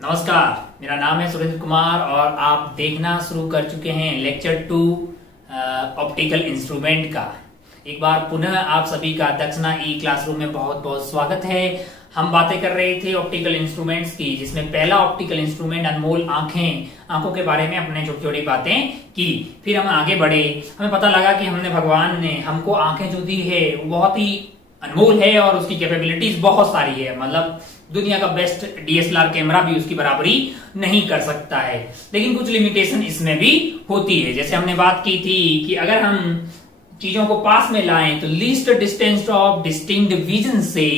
नमस्कार, मेरा नाम है सुरेंद्र कुमार और आप देखना शुरू कर चुके हैं लेक्चर 2 ऑप्टिकल इंस्ट्रूमेंट का। एक बार पुनः आप सभी का दक्षिणा ई क्लासरूम में बहुत बहुत स्वागत है। हम बातें कर रहे थे ऑप्टिकल इंस्ट्रूमेंट्स की, जिसमें पहला ऑप्टिकल इंस्ट्रूमेंट अनमोल आंखों के बारे में अपने छोटी छोटी बातें की। फिर हम आगे बढ़े, हमें पता लगा कि हमने भगवान ने हमको आंखें जो दी है वो बहुत ही अनमोल है और उसकी कैपेबिलिटीज बहुत सारी है। मतलब दुनिया का बेस्ट डीएसएलआर कैमरा भी उसकी बराबरी नहीं कर सकता है, लेकिन कुछ लिमिटेशन इसमें भी होती है। जैसे हमने बात की थी कि अगर हम चीजों को पास में लाएं तो least distance of distinct vision से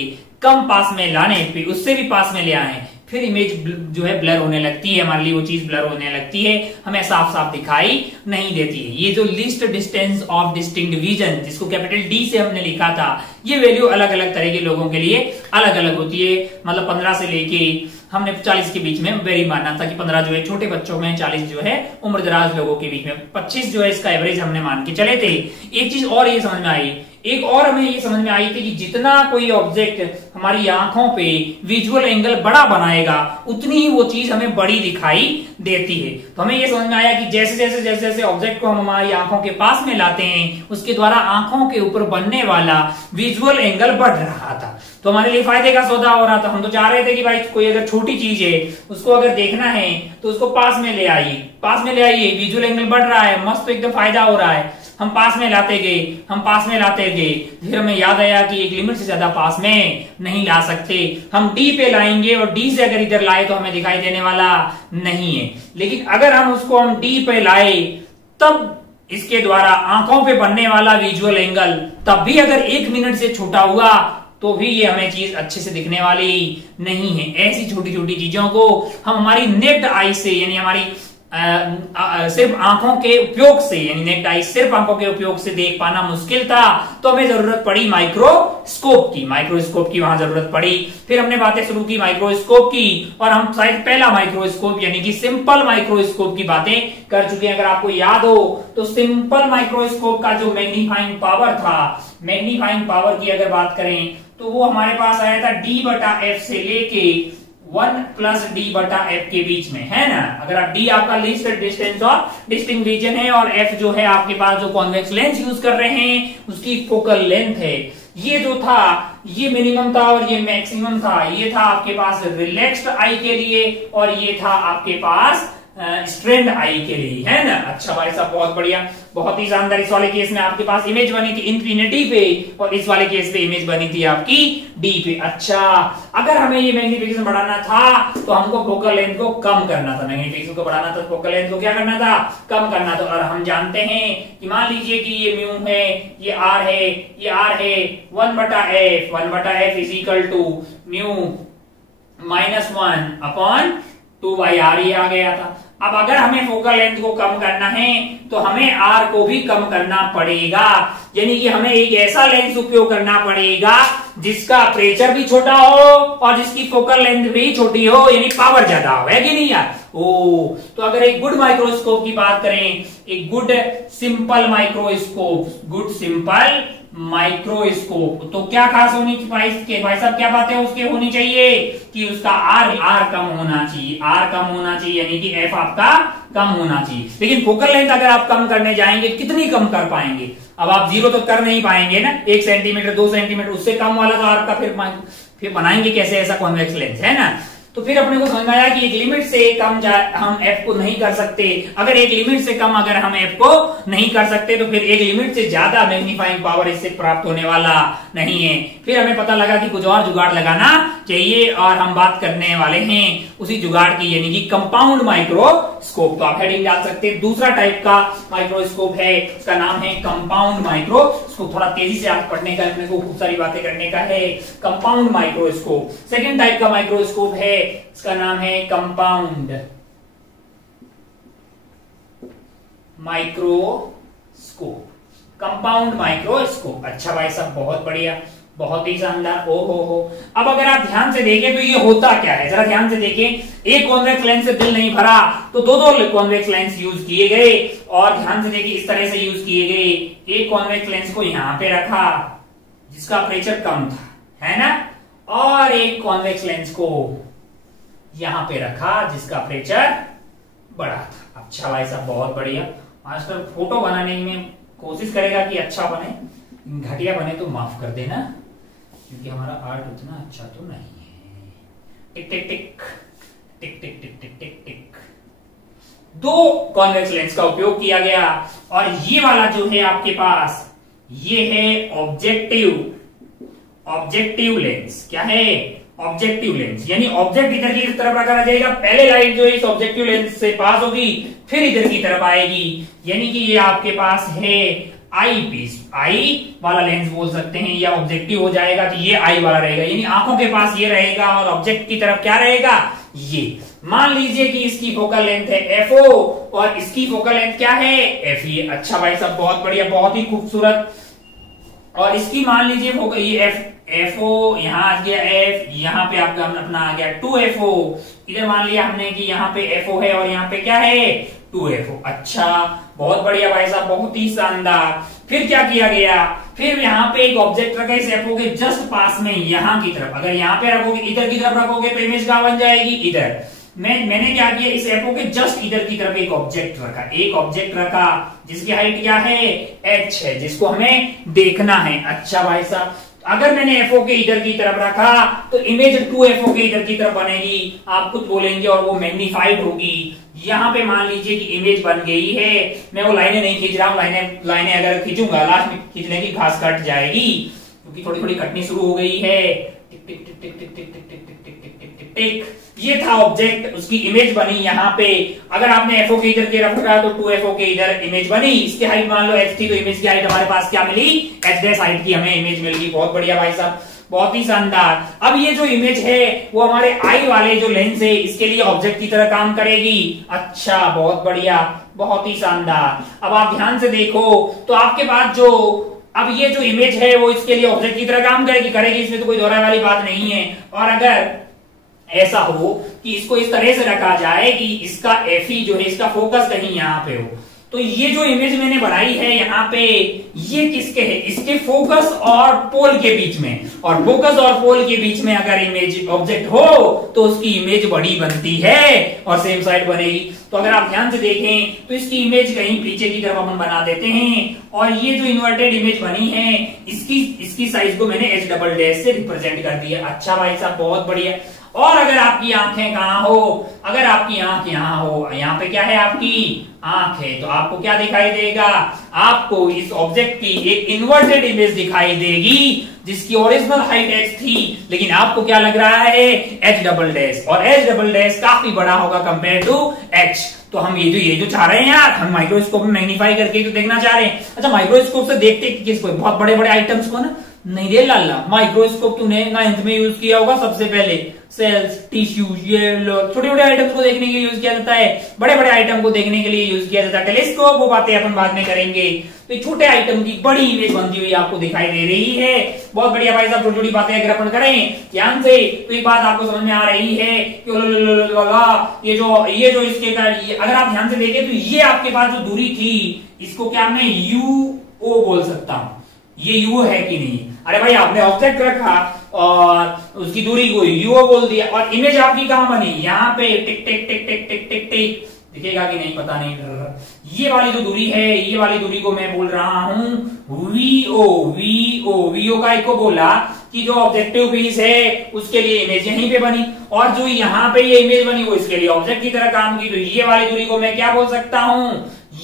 कम पास में लाने पे उससे भी पास में ले आए, फिर इमेज जो है ब्लर होने लगती है, हमारे लिए वो चीज ब्लर होने लगती है, हमें साफ साफ दिखाई नहीं देती है। ये जो least distance of distinct vision, जिसको कैपिटल डी से हमने लिखा था, ये वैल्यू अलग अलग तरह के लोगों के लिए अलग अलग होती है। मतलब 15 से लेके हमने 40 के बीच में वेरी माना था कि 15 जो है छोटे बच्चों में, 40 जो है उम्रदराज लोगों के बीच में, 25 जो है इसका एवरेज हमने मान के चले थे। एक चीज और ये समझ में आई, एक और हमें ये समझ में आई थी कि जितना कोई ऑब्जेक्ट हमारी आंखों पे विजुअल एंगल बड़ा बनाएगा उतनी ही वो चीज हमें बड़ी दिखाई देती है। तो हमें ये समझ में आया कि जैसे जैसे ऑब्जेक्ट को हम हमारी आंखों के पास में लाते हैं, उसके द्वारा आंखों के ऊपर बनने वाला विजुअल एंगल बढ़ रहा था, तो हमारे लिए फायदे का सौदा हो रहा था। हम तो चाह रहे थे कि भाई कोई अगर छोटी चीज है उसको अगर देखना है तो उसको पास में ले आइए, पास में ले आइए, विजुअल एंगल बढ़ रहा है, मस्त एकदम फायदा हो रहा है। हम पास में लाते गए, हम पास में लाते गए, फिर हमें याद आया कि एक लिमिट से ज्यादा पास में नहीं ला सकते, हम डी पे लाएंगे और डी से अगर इधर लाए तो हमें दिखाई देने वाला नहीं है। लेकिन अगर हम उसको हम डी पे लाए तब इसके द्वारा आंखों पे बनने वाला विजुअल एंगल तब भी अगर 1 मिनट से छोटा हुआ तो भी ये हमें चीज अच्छे से दिखने वाली नहीं है। ऐसी छोटी छोटी चीजों को हम हमारी नेक्ड आई से, यानी हमारी सिर्फ आंखों के उपयोग से, यानी नेक्ड आई सिर्फ आंखों के उपयोग से देख पाना मुश्किल था, तो हमें जरूरत पड़ी माइक्रोस्कोप की वहां जरूरत पड़ी। फिर हमने बातें शुरू की माइक्रोस्कोप की, और हम शायद पहला माइक्रोस्कोप यानी कि सिंपल माइक्रोस्कोप की बातें कर चुके हैं। अगर आपको याद हो तो सिंपल माइक्रोस्कोप का जो मैग्नीफाइंग पावर था, मैग्नीफाइंग पावर की अगर बात करें तो वो हमारे पास आया था D/F से लेके 1 + D/F के बीच में, है ना। अगर आप D आपका लीस्ट डिस्टेंस और डिस्टिंक्ट रीजन है, और F जो है आपके पास जो कॉन्वेक्स लेंस यूज कर रहे हैं उसकी फोकल लेंथ है, ये जो था ये मिनिमम था और ये मैक्सिमम था। ये था आपके पास रिलैक्स्ड आई के लिए और ये था आपके पास स्ट्रेंड आई के लिए, है ना। अच्छा भाई साहब, बहुत बढ़िया, बहुत ही शानदार। इस वाले केस में आपके पास इमेज बनी थी इंफिनिटी पे और इस वाले केस पे इमेज बनी थी आपकी डी पे। अच्छा, अगर हमें ये मैग्निफिकेशन बढ़ाना था तो हमको फोकल लेंथ को कम करना था, मैग्निफिकेशन को बढ़ाना था, फोकल लेंथ को क्या करना था, कम करना था। और हम जानते हैं कि मान लीजिए कि ये म्यू है, ये आर है, ये आर है, 1/f = म्यू -1 2/r ये आ गया था। अब अगर हमें फोकल लेंथ को कम करना है तो हमें आर को भी कम करना पड़ेगा, यानी कि हमें एक ऐसा लेंस उपयोग करना पड़ेगा जिसका अपर्चर भी छोटा हो और जिसकी फोकल लेंथ भी छोटी हो, यानी पावर ज्यादा हो, है कि नहीं यार। तो अगर एक गुड माइक्रोस्कोप की बात करें, एक गुड सिंपल माइक्रोस्कोप, तो क्या खास होनी चाहिए भाई साहब, क्या बातें उसके होनी चाहिए कि उसका आर कम होना चाहिए, आर कम होना चाहिए, यानी कि एफ आपका कम होना चाहिए। लेकिन फोकल लेंथ अगर आप कम करने जाएंगे, कितनी कम कर पाएंगे। अब आप 0 तो कर नहीं पाएंगे ना, 1 सेंटीमीटर 2 सेंटीमीटर, उससे कम वाला तो आपका फिर बनाएंगे कैसे ऐसा कॉन्वेक्स लेंस, है ना। तो फिर अपने को समझ में आया कि एक लिमिट से कम हम एफ को नहीं कर सकते। अगर एक लिमिट से कम अगर हम एफ को नहीं कर सकते तो फिर एक लिमिट से ज्यादा मैग्नीफाइंग पावर इससे प्राप्त होने वाला नहीं है। फिर हमें पता लगा कि कुछ और जुगाड़ लगाना चाहिए, और हम बात करने वाले हैं उसी जुगाड़ की, यानी कि कंपाउंड माइक्रोस्कोप। तो आप हेडिंग डाल सकते हैं, दूसरा टाइप का माइक्रोस्कोप है, उसका नाम है कंपाउंड माइक्रोस्कोप। थोड़ा तेजी से आप पढ़ने का, अपने को खूब सारी बातें करने का है। कंपाउंड माइक्रोस्कोप सेकेंड टाइप का माइक्रोस्कोप है, इसका नाम है कंपाउंड माइक्रोस्कोप। कंपाउंड माइक्रोस्कोप, अच्छा भाई साहब, बहुत बढ़िया, बहुत ही शानदार। हो अब अगर आप ध्यान से देखें तो ये होता क्या है, जरा ध्यान से देखें। एक कॉन्वेक्स लेंस से दिल नहीं भरा तो दो कॉन्वेक्स लेंस यूज किए गए, और ध्यान से देखिए इस तरह से यूज किए गए। एक कॉन्वेक्स लेंस को यहां पे रखा जिसका अपर्चर कम था, है ना, और एक कॉन्वेक्स लेंस को यहां पे रखा जिसका अपर्चर बड़ा था। अच्छा भाई साहब बहुत बढ़िया। मास्टर फोटो बनाने में कोशिश करेगा कि अच्छा बने, घटिया बने तो माफ कर देना, क्योंकि हमारा आर्ट उतना अच्छा तो नहीं है। टिक टिक टिक टिक टिक टिक टिक टिक टिक। दो कॉन्वेक्स लेंस का उपयोग किया गया, और ये वाला जो है आपके पास ये है ऑब्जेक्टिव लेंस। क्या है? ऑब्जेक्टिव लेंस, यानी ऑब्जेक्ट इधर की तरफ रखा जाएगा, पहले लाइट जो है इस ऑब्जेक्टिव लेंस से पास होगी, फिर इधर की तरफ आएगी, यानी कि ये आपके पास है आई पीस, आई वाला लेंस बोल सकते हैं, या ऑब्जेक्टिव हो जाएगा तो ये आई वाला रहेगा, यानी आंखों के पास ये रहेगा और ऑब्जेक्ट की तरफ क्या रहेगा? ये। मान लीजिए कि इसकी फोकल लेंथ है एफओ और इसकी फोकल लेंथ क्या है? एफई। अच्छा भाई साहब बहुत बढ़िया, बहुत ही खूबसूरत। और इसकी मान लीजिए फोकल ये एफओ, यहां आ गया एफ, यहां पे आपका अपना आ गया 2FO, इधर मान लिया हमने कि यहाँ पे FO है और यहाँ पे क्या है? 2FO। अच्छा बहुत बढ़िया भाई साहब, बहुत ही शानदार। फिर क्या किया गया? फिर यहाँ पे एक ऑब्जेक्ट रखा इस FO के जस्ट पास में, यहाँ की तरफ। अगर यहाँ पे रखोगे, इधर की तरफ रखोगे तो इमेज कहां बन जाएगी? इधर। मैंने क्या किया, इस FO के जस्ट इधर की तरफ एक ऑब्जेक्ट रखा, जिसकी हाइट क्या है? h है, जिसको हमें देखना है। अच्छा भाई साहब, अगर मैंने FO के इधर की तरफ रखा तो इमेज 2FO के इधर की तरफ बनेगी, आप खुद बोलेंगे, और वो मैग्नीफाइड होगी। यहाँ पे मान लीजिए कि इमेज बन गई है, मैं वो लाइनें नहीं खींच रहा हूं, लाइनें अगर खींचूंगा लास्ट में खींचने की घास कट जाएगी, क्योंकि थोड़ी थोड़ी कटनी शुरू हो गई है। टिक टिक टिक टिक टिक टिक टिक टिक टिक टिक टिक टिक टिक टिक। ये था ऑब्जेक्ट, उसकी इमेज बनी यहाँ पे। अगर आपने FO के इधर के रखा तो 2FO के इधर इमेज बनी। इसकी हाइट मान लो h थी, तो इमेज की हाइट हमारे पास क्या मिली? h' हाइट की हमें इमेज मिल गई। बहुत बढ़िया भाई साहब, बहुत ही शानदार। अब ये जो इमेज है वो हमारे आई वाले जो लेंस है इसके लिए ऑब्जेक्ट की तरह काम करेगी। अच्छा बहुत बढ़िया, बहुत ही शानदार। अब आप ध्यान से देखो तो आपके पास जो अब ये जो इमेज है वो इसके लिए ऑब्जेक्ट की तरह काम करेगी, इसमें तो कोई दोहराने वाली बात नहीं है। और अगर ऐसा हो कि इसको इस तरह से रखा जाए कि इसका FE जो है इसका फोकस कहीं यहाँ पे हो, तो ये जो इमेज मैंने बनाई है यहाँ पे, ये किसके है? इसके फोकस और पोल के बीच में। और फोकस और पोल के बीच में अगर इमेज ऑब्जेक्ट हो तो उसकी इमेज बड़ी बनती है और सेम साइड बनेगी। तो अगर आप ध्यान से देखें तो इसकी इमेज कहीं पीछे की तरफ अपन बना देते हैं, और ये जो इन्वर्टेड इमेज बनी है इसकी साइज को मैंने H" से रिप्रेजेंट कर दिया। अच्छा भाई साहब बहुत बढ़िया। और अगर आपकी आंखें कहां हो, अगर आपकी आंख यहां हो, यहाँ पे क्या है? आपकी आंख है, तो आपको क्या दिखाई देगा? आपको इस ऑब्जेक्ट की एक इन्वर्टेड इमेज दिखाई देगी, जिसकी ओरिजिनल हाइट h थी, लेकिन आपको क्या लग रहा है? H', और H' काफी बड़ा होगा कंपेयर टू h। तो हम ये जो चाह रहे हैं यार, हम माइक्रोस्कोप में मैग्नीफाई करके तो देखना चाह रहे हैं। अच्छा माइक्रोस्कोप से देखते किसको? बहुत बड़े बड़े आइटम्स को ना? नहीं रे लाला, माइक्रोस्कोप तूने 9th में यूज किया होगा सबसे पहले। सेल्स, टिश्यूज, ये छोटे छोटे आइटम्स को देखने के लिए यूज किया जाता है, बड़े बड़े आइटम को देखने के लिए यूज किया जाता है टेलीस्कोप। वो बातें अपन बाद में करेंगे। तो छोटे आइटम की बड़ी इमेज बनती हुई आपको दिखाई दे रही है। बहुत बढ़िया भाई साहब, छोटी छोटी बातें अगर अपन करें ध्यान से तो एक बात आपको समझ में आ रही है कि ये जो इसके अगर आप ध्यान से देखें तो ये आपके पास जो दूरी थी, इसको क्या मैं UO बोल सकता हूं? ये U है कि नहीं? अरे भाई आपने ऑब्जेक्ट रखा और उसकी दूरी को UO बोल दिया, और इमेज आपकी कहां बनी? यहाँ पे टिक टिक टिक टिक टिक टिक टिक। दिखेगा कि नहीं पता नहीं। ये वाली जो दूरी है, ये वाली दूरी को मैं बोल रहा हूं VO का एक को बोला कि जो ऑब्जेक्टिव पीस है उसके लिए इमेज यहीं पे बनी, और जो यहाँ पे ये इमेज बनी वो इसके लिए ऑब्जेक्ट की तरह काम की। तो ये वाली दूरी को मैं क्या बोल सकता हूं?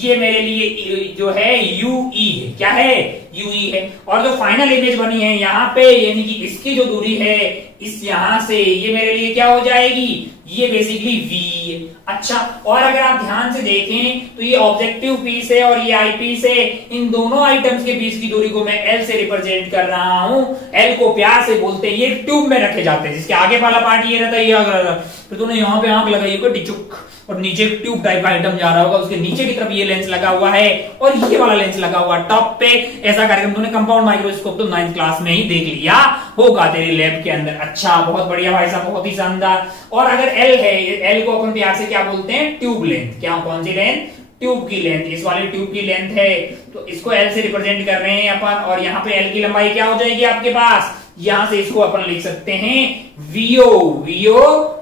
ये मेरे लिए जो है UE है। क्या है? UE है। और जो फाइनल इमेज बनी है यहाँ पे, यानी कि इसकी जो दूरी है इस यहां से, ये मेरे लिए क्या हो जाएगी? ये बेसिकली V है। अच्छा, और अगर आप ध्यान से देखें तो ये ऑब्जेक्टिव पीस है और ये आई पीस है। इन दोनों आइटम्स के बीच की दूरी को मैं L से रिप्रेजेंट कर रहा हूं। L को प्यार से बोलते हैं, ये ट्यूब में रखे जाते हैं, जिसके आगे वाला पार्ट ये रहता है, ये अगर फिर तूने यहाँ पे आंख लगाई होगी टिचुक, और नीचे ट्यूब टाइप का आइटम जा रहा होगा, उसके नीचे की तरफ ये लेंस लगा हुआ है और ये वाला लेंस लगा हुआ टॉप पे। ऐसा कार्यक्रम तूने कंपाउंड माइक्रोस्कोप तो 9th क्लास में ही देख लिया होगा तेरे लैब के अंदर। अच्छा बहुत बढ़िया भाई साहब, बहुत ही शानदार। और अगर L है, L को अपन प्यार से क्या बोलते हैं? Tube length. क्या? कौन सी लेंथ? ट्यूब की लेंथ। इस वाली ट्यूब की लेंथ है, तो इसको L से रिप्रेजेंट कर रहे हैं अपन। और यहाँ पे L की लंबाई क्या हो जाएगी आपके पास? यहां से इसको अपन लिख सकते हैं VO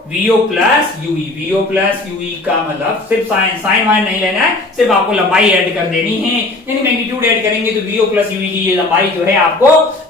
VO plus UE. VO plus UE का मतलब सिर्फ साइन वाइन नहीं लेना है, सिर्फ आपको लंबाई ऐड कर देनी है, यानी मैग्नीट्यूड ऐड करेंगे तो VO प्लस यूई की ये लंबाई जो है आपको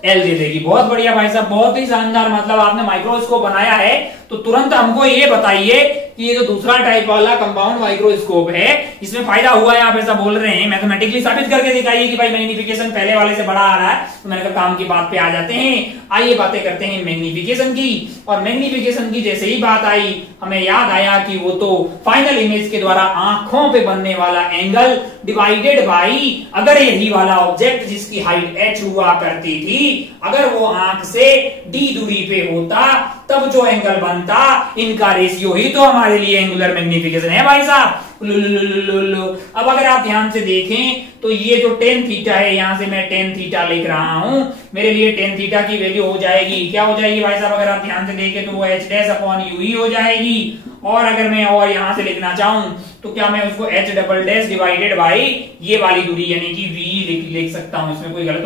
L दे देगी। बहुत बढ़िया भाई साहब, बहुत ही शानदार। मतलब आपने माइक्रोस्कोप बनाया है तो तुरंत हमको ये बताइए कि ये जो दूसरा टाइप वाला कंपाउंड माइक्रोस्कोप है इसमें फायदा हुआ है, आप ऐसा बोल रहे हैं, मैथमेटिकली साबित करके दिखाइए कि भाई मैग्निफिकेशन पहले वाले से बड़ा आ रहा है। तो मैंने कहा काम की बात पे आ जाते हैं, आइए बातें करते हैं मैग्निफिकेशन की। और मैग्निफिकेशन की जैसे ही बात आई हमें याद आया कि वो तो फाइनल इमेज के द्वारा आंखों पे बनने वाला एंगल डिवाइडेड बाई, अगर यही वाला ऑब्जेक्ट जिसकी हाइट h हुआ करती थी अगर वो आंख से d दूरी पे होता तब जो एंगल बनता, इनका रेशियो ही तो हमारे लिए एंगुलर मैग्निफिकेशन है भाई साहब। अब अगर आप ध्यान से देखें तो ये जो टेन थीटा है, यहां से मैं टेन थीटा लिख रहा हूं, मेरे लिए टेन थीटा की वैल्यू हो जाएगी, क्या हो जाएगी भाई साहब, अगर आप ध्यान से देखें तो वो h डैश अपॉन यूई हो जाएगी। और अगर मैं और यहां से लिखना चाहूं तो क्या मैं उसको h double dash divided by ये वाली दूरी यानी कि v लिख सकता हूं, इसमें कोई गलत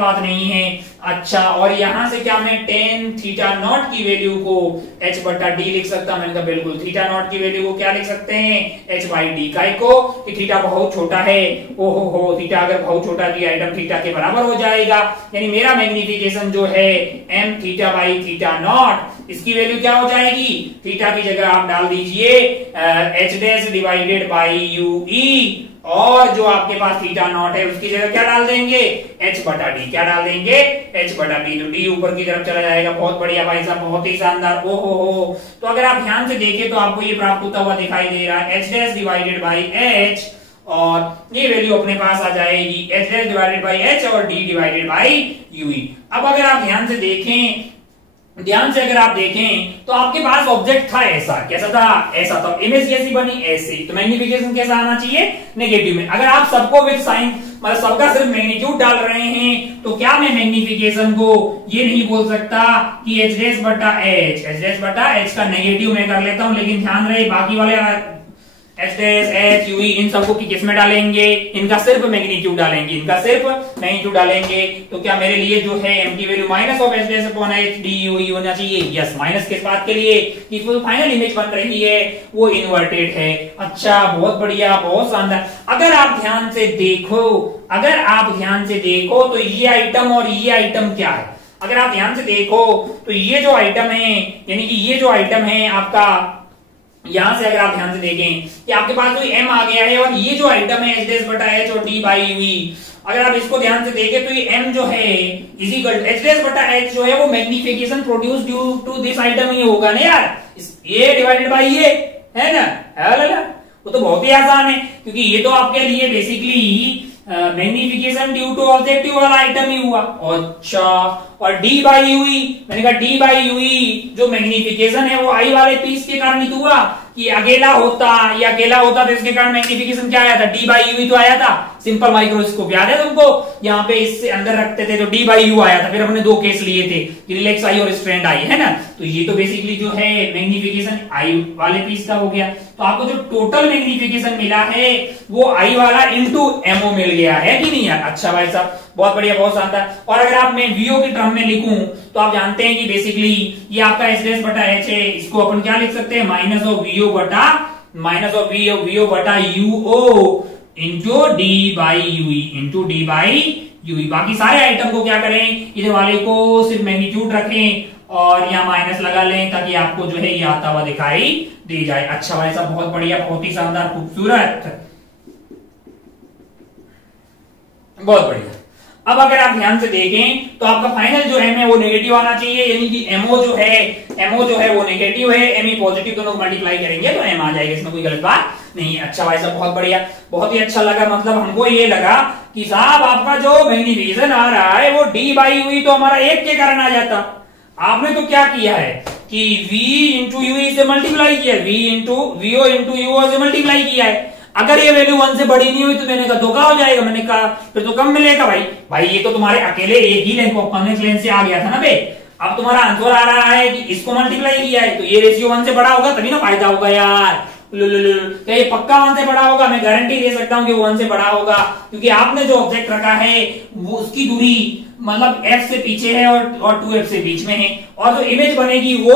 बात नहीं है। अच्छा, और यहां से क्या मैं टेन थीटा नॉट की वैल्यू को h बटा d लिख सकता हूं, मैंने कहा बिल्कुल, थीटा नॉट की वैल्यू को क्या लिख सकते हैं, h बाई डी। काय को कि थीटा बहुत छोटा है, ओहो हो, थीटा अगर बहुत छोटा की आइटम थीटा के बराबर हो जाएगा, यानी मेरा मैग्निफिकेशन जो है m theta by theta naught, इसकी वैल्यू क्या हो जाएगी, थीटा की जगह आप डाल दीजिए h dash divided by UE, और जो आपके पास थीटा नॉट है उसकी जगह क्या डाल देंगे, h बटा डी। क्या डाल देंगे, h बटा डी, तो d ऊपर की तरफ चला जाएगा। बहुत बढ़िया भाई साहब, बहुत ही शानदार। ओहो हो, तो अगर आप ध्यान से देखें तो आपको ये प्राप्त होता हुआ दिखाई दे रहा है, h dash divided by h, और ये वैल्यू अपने पास आ जाएगी h dash divided by h और d डिवाइडेड बाई यूई। अब अगर आप ध्यान से देखें, अगर आप देखें तो आपके पास ऑब्जेक्ट था ऐसा, कैसा था, ऐसा था, इमेज कैसी बनी, ऐसे, तो मैग्निफिकेशन कैसा आना चाहिए, नेगेटिव में। अगर आप सबको विद साइन मतलब सबका सिर्फ मैग्नीट्यूड डाल रहे हैं तो क्या मैं मैग्निफिकेशन को ये नहीं बोल सकता कि h डैश बटा h का नेगेटिव मैं कर लेता हूं, लेकिन ध्यान रहे बाकी वाले h डैश h यूई इन सबको किस में डालेंगे, इनका सिर्फ मैग्नीट्यूड डालेंगे, तो क्या मेरे लिए जो है m की value minus of h dash upon h D UE होना चाहिए। यस, माइनस किस बात के लिए, कि वो फाइनल इमेज बन रही है वो इन्वर्टेड है। अच्छा, बहुत बढ़िया, बहुत शानदार। अगर आप ध्यान से देखो तो ये आइटम और ये आइटम क्या है, अगर आप ध्यान से देखो तो ये जो आइटम है, यानी कि ये जो आइटम है आपका, यहां से अगर आप ध्यान से देखें कि आपके पास कोई m आ गया है, और ये जो आइटम है h डैश बटा h और d बाई यूई, अगर आप इसको ध्यान से देखें तो ये m जो है is equal to h dash बटा h जो है वो magnification produce due to this item ही होगा ना यार, ये डिवाइडेड बाई ये है ना, वो तो बहुत ही आसान है, क्योंकि ये तो आपके लिए basically magnification due to objective वाला आइटम ही हुआ। अच्छा, और d बाई यूई, मैंने कहा d बाई यूई जो मैग्निफिकेशन है वो आई वाले पीस के कारण ही तो हुआ, कि अकेला होता तो इसके कारण मैग्निफिकेशन क्या आया था, d बाई यूई तो आया था। सिंपल माइक्रोस्कोप याद है तुमको, यहाँ पे इससे अंदर रखते थे तो d बाई यू आया था, फिर हमने दो केस लिए थे, रिलैक्स आई और स्ट्रैंड आई, है ना। तो ये तो बेसिकली जो है मैग्निफिकेशन आई वाले पीस का हो गया। तो आपको जो टोटल मैग्निफिकेशन मिला है वो आई वाला इंटू एमओ मिल गया है कि नहीं यार। अच्छा भाई साहब, बहुत बढ़िया, बहुत शानदार। और अगर आप मैं वीओ के टर्म में लिखूं तो आप जानते हैं कि बेसिकली ये आपका एच डैश बटा एच है, इसको अपन क्या लिख सकते हैं, माइनस ऑफ वीओ बटा UO into D by UE. बाकी सारे आइटम को क्या करें, इधर वाले को सिर्फ मैग्नीट्यूड रखें और यहाँ माइनस लगा लें ताकि आपको जो है ये आता हुआ दिखाई दे जाए। अच्छा भाई साहब, बहुत बढ़िया, बहुत ही शानदार, खूबसूरत, बहुत बढ़िया। अब अगर आप ध्यान से देखें तो आपका फाइनल जो एम है वो नेगेटिव आना चाहिए, यानी कि एमओ जो है वो नेगेटिव है, एमई पॉजिटिव, दोनों मल्टीप्लाई करेंगे तो एम आ जाएगा, इसमें कोई गलत बात नहीं है। अच्छा भाई साहब, बहुत बढ़िया, बहुत ही अच्छा लगा। मतलब हमको ये लगा कि साहब आपका जो मैग्निफिकेशन आ रहा है वो डी बाई हुई तो हमारा एक के कारण आ जाता। आपने तो क्या किया है कि v इंटू यू से मल्टीप्लाई किया, वीओ इंटू यू से मल्टीप्लाई किया है। अगर ये वैल्यू 1 से बड़ी नहीं हुई तो मैंने कहा धोखा हो जाएगा, मैंने कहा फिर तो कम मिलेगा। भाई ये तो तुम्हारे अकेले एक ही लेंथ कॉन्वेक्स लेंथ से आ गया था ना बे। अब तुम्हारा आंसर आ रहा है कि इसको मल्टीप्लाई किया है तो ये रेशियो 1 से बड़ा होगा तभी ना फायदा होगा यार। क्या ये पक्का 1 से बड़ा होगा? मैं गारंटी दे सकता हूं कि वो 1 से बड़ा होगा, क्योंकि आपने जो ऑब्जेक्ट रखा है वो उसकी दूरी मतलब f से पीछे है और 2f से बीच में है, और जो इमेज बनेगी वो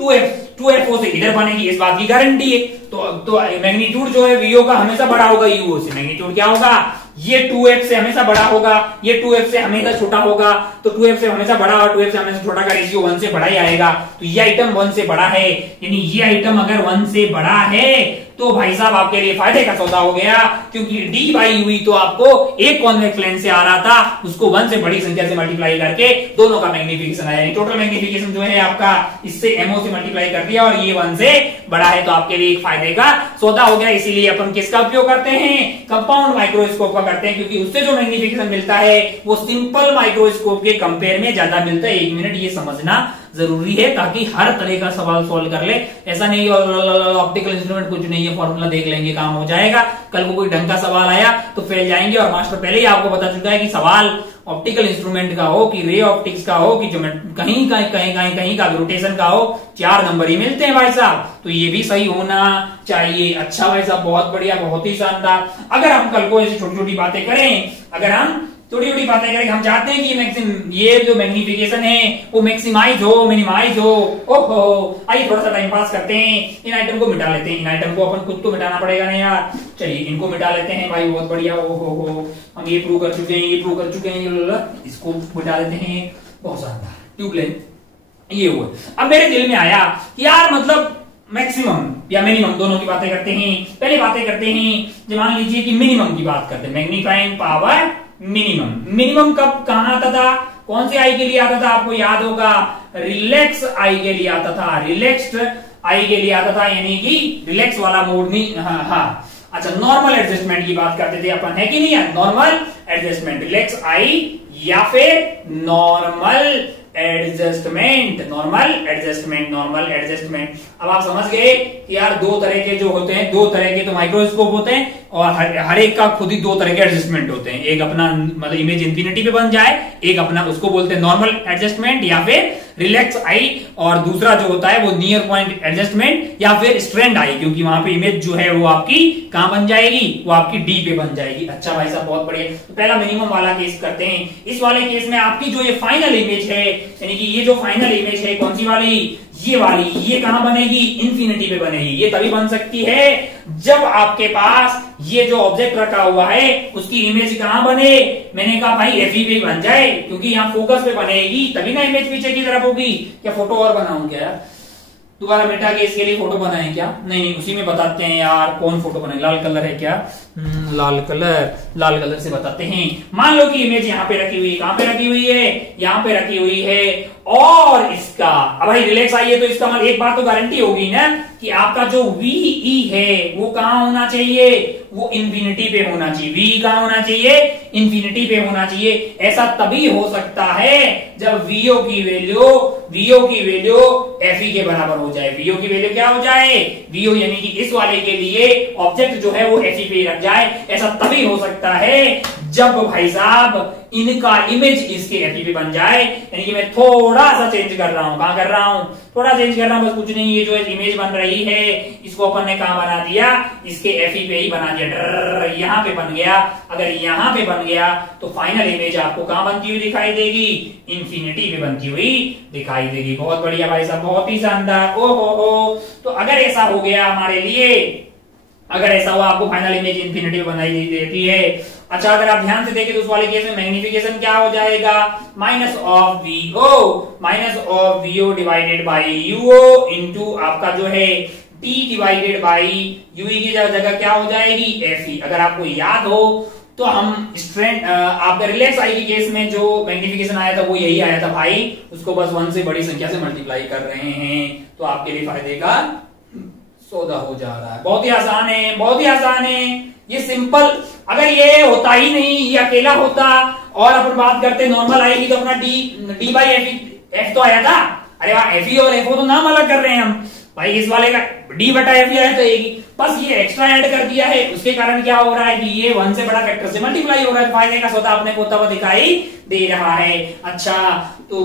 2FO से इधर बनेगी, इस बात की गारंटी है। तो मैग्नीट्यूड जो है वीओ का हमेशा बड़ा होगा यूओ से। मैग्नीट्यूड क्या होगा, ये 2F से हमेशा बड़ा होगा, ये 2F से हमेशा छोटा होगा। तो 2F से हमेशा बड़ा और 2F से हमेशा छोटा का रेशियो 1 से बड़ा ही आएगा। तो ये आइटम 1 से बड़ा है, यानी ये आइटम अगर 1 से बड़ा है तो भाई साहब आपके लिए फायदे का सौदा हो गया, क्योंकि डी बाई यूई तो आपको एक कॉन्वेक्स लेंस से आ रहा था, उसको 1 से बड़ी संख्या से मल्टीप्लाई करके दोनों का मैग्निफिकेशन आया। टोटल मैग्निफिकेशन जो है आपका इससे एमओ से मल्टीप्लाई कर दिया और ये 1 से बड़ा है, तो आपके लिए एक फायदे का सौदा हो गया। इसीलिए अपन किसका उपयोग करते हैं, कंपाउंड माइक्रोस्कोप का करते हैं, क्योंकि उससे जो मैग्निफिकेशन मिलता है वो सिंपल माइक्रोस्कोप के कंपेयर में ज्यादा मिलता है। 1 मिनट ये समझना जरूरी है ताकि हर तरह का सवाल सॉल्व कर ले। ऐसा नहीं ऑप्टिकल इंस्ट्रूमेंट कुछ नहीं है, फॉर्मूला देख लेंगे काम हो जाएगा। कल को कोई ढंग का सवाल आया तो फेल जाएंगे। और मास्टर पहले ही आपको बता चुका है कि सवाल ऑप्टिकल इंस्ट्रूमेंट का हो कि रे ऑप्टिक्स का हो कि जो कहीं का रोटेशन का हो, 4 नंबर ही मिलते हैं भाई साहब। तो ये भी सही होना चाहिए। अच्छा भाई साहब, बहुत बढ़िया, बहुत ही शानदार। अगर हम कल को ऐसी छोटी छोटी बातें करें, अगर हम छोटी छोटी बातें करें, हम चाहते हैं कि ये जो मैग्निफिकेशन है वो मैक्सिमाइज हो, मिनिमाइज हो। ओहो, आइए थोड़ा सा टाइम पास करते हैं, इन आइटम को मिटा लेते हैं। इन आइटम को अपन खुद तो मिटाना पड़ेगा ना यार, चलिए इनको मिटा लेते हैं भाई। बहुत बढ़िया। ओहो, हम ये प्रूव कर चुके हैं, ये प्रूव कर चुके हैं, इसको मिटा लेते हैं। बहुत शानदार। ट्यूबलाइन ये हुआ। अब मेरे दिल में आया कि यार मतलब मैक्सिमम या मिनिमम दोनों की बातें करते हैं। पहले बातें करते हैं, जब मान लीजिए कि मिनिमम की बात करते हैं, मैग्नीफाइंग पावर मिनिमम। मिनिमम कब कहां आता था, कौन से आई के लिए आता था, आपको याद होगा, रिलैक्स आई के लिए आता था। रिलैक्स्ड आई के लिए आता था, यानी कि रिलैक्स वाला मोड नहीं। हाँ अच्छा, नॉर्मल एडजस्टमेंट की बात करते थे अपन, है कि नहीं है, नॉर्मल एडजस्टमेंट, रिलैक्स आई या फिर normal adjustment. Normal adjustment, normal adjustment. अब आप समझ गए कि यार 2 तरह के जो होते हैं, 2 तरह के तो माइक्रोस्कोप होते हैं और हर एक का खुद ही 2 तरह के एडजस्टमेंट होते हैं। एक अपना मतलब इमेज इंफिनिटी पे बन जाए, एक अपना उसको बोलते हैं नॉर्मल एडजस्टमेंट या फिर रिलैक्स आई, और दूसरा जो होता है वो नियर पॉइंट एडजस्टमेंट या फिर स्ट्रेंड आई, क्योंकि वहां पे इमेज जो है वो आपकी कहां बन जाएगी, वो आपकी डी पे बन जाएगी। अच्छा भाई साहब, बहुत बढ़िया। तो पहला मिनिमम वाला केस करते हैं। इस वाले केस में आपकी जो ये फाइनल इमेज है, यानी कि ये जो फाइनल इमेज है कौन सी वाली, ये वाली, ये कहां बनेगी, इंफिनिटी पे बनेगी। ये तभी बन सकती है जब आपके पास ये जो ऑब्जेक्ट रखा हुआ है उसकी इमेज कहां बने, मैंने कहा भाई एफई पे बन जाए, क्योंकि यहां फोकस पे बनेगी तभी ना इमेज पीछे की तरफ होगी। क्या फोटो और बनाऊं क्या यार, दोबारा मिटा के इसके लिए फोटो बनाए क्या, नहीं उसी में बताते हैं यार। कौन फोटो बनाए, लाल कलर है क्या, लाल कलर से बताते हैं। मान लो कि इमेज यहाँ पे रखी हुई है, कहां पे रखी हुई है, यहाँ पे रखी हुई है, और इसका अब भाई रिलैक्स आई है तो इसका मतलब एक बात तो गारंटी होगी ना कि आपका जो वीई है वो कहां होना चाहिए, वो इंफिनिटी पे होना चाहिए। वी कहां होना चाहिए, इंफिनिटी पे होना चाहिए। ऐसा तभी हो सकता है जब वीओ की वैल्यू एफई के बराबर हो जाए। वीओ की वैल्यू क्या हो जाए, वीओ यानी कि इस वाले के लिए ऑब्जेक्ट जो है वो एफई पे रख जाए। ऐसा तभी हो सकता है जब भाई साहब इनका इमेज इसके एफई पे बन जाए। यानी कि मैं थोड़ा सा चेंज कर रहा हूं, कहां कर रहा हूं, थोड़ा चेंज कर रहा हूं, बस कुछ नहीं। ये जो इमेज बन रही है इसको अपन ने कहां बना दिया, इसके एफई पे ही बना दिया। यहां पे बन गया। अगर यहां पे बन गया तो फाइनल इमेज आपको कहां बनती हुई दिखाई देगी, इंफिनिटी पे बनती हुई दिखाई देगी। बहुत बढ़िया भाई साहब, बहुत ही शानदार। ओ हो। तो अगर ऐसा हो गया हमारे लिए, अगर ऐसा हुआ आपको फाइनल इमेज इंफिनिटी पे बनाई देती है। अच्छा, अगर आप ध्यान से देखें तो उस वाले केस में मैग्निफिकेशन क्या हो जाएगा, minus of VO divided by UO into आपका जो है टी डिवाइडेड बाई यूई की जगह क्या हो जाएगी, एफई। अगर आपको याद हो तो हम स्ट्रेंथ आपका रिलैक्स आई के केस में जो मैग्निफिकेशन आया था वो यही आया था भाई, उसको बस 1 से बड़ी संख्या से मल्टीप्लाई कर रहे हैं। तो आपके लिए फायदे का सौदा हो जा रहा है। बहुत ही आसान है, बहुत ही आसान है, ये सिंपल। अगर ये होता ही नहीं, ये अकेला होता और अपन बात करते नॉर्मल आएगी तो अपना डी बाई एफ तो आया था। अरे वाह, एफई और एफओ तो नाम अलग कर रहे हैं हम भाई। इस वाले का डी बटा एफ आया तो एक, बस ये एक्स्ट्रा ऐड कर दिया है, उसके कारण क्या हो रहा है कि ये 1 से बड़ा फैक्टर से मल्टीप्लाई हो रहा है। फायदे का सौदा अपने को तब दिखाई दे रहा है। अच्छा, तो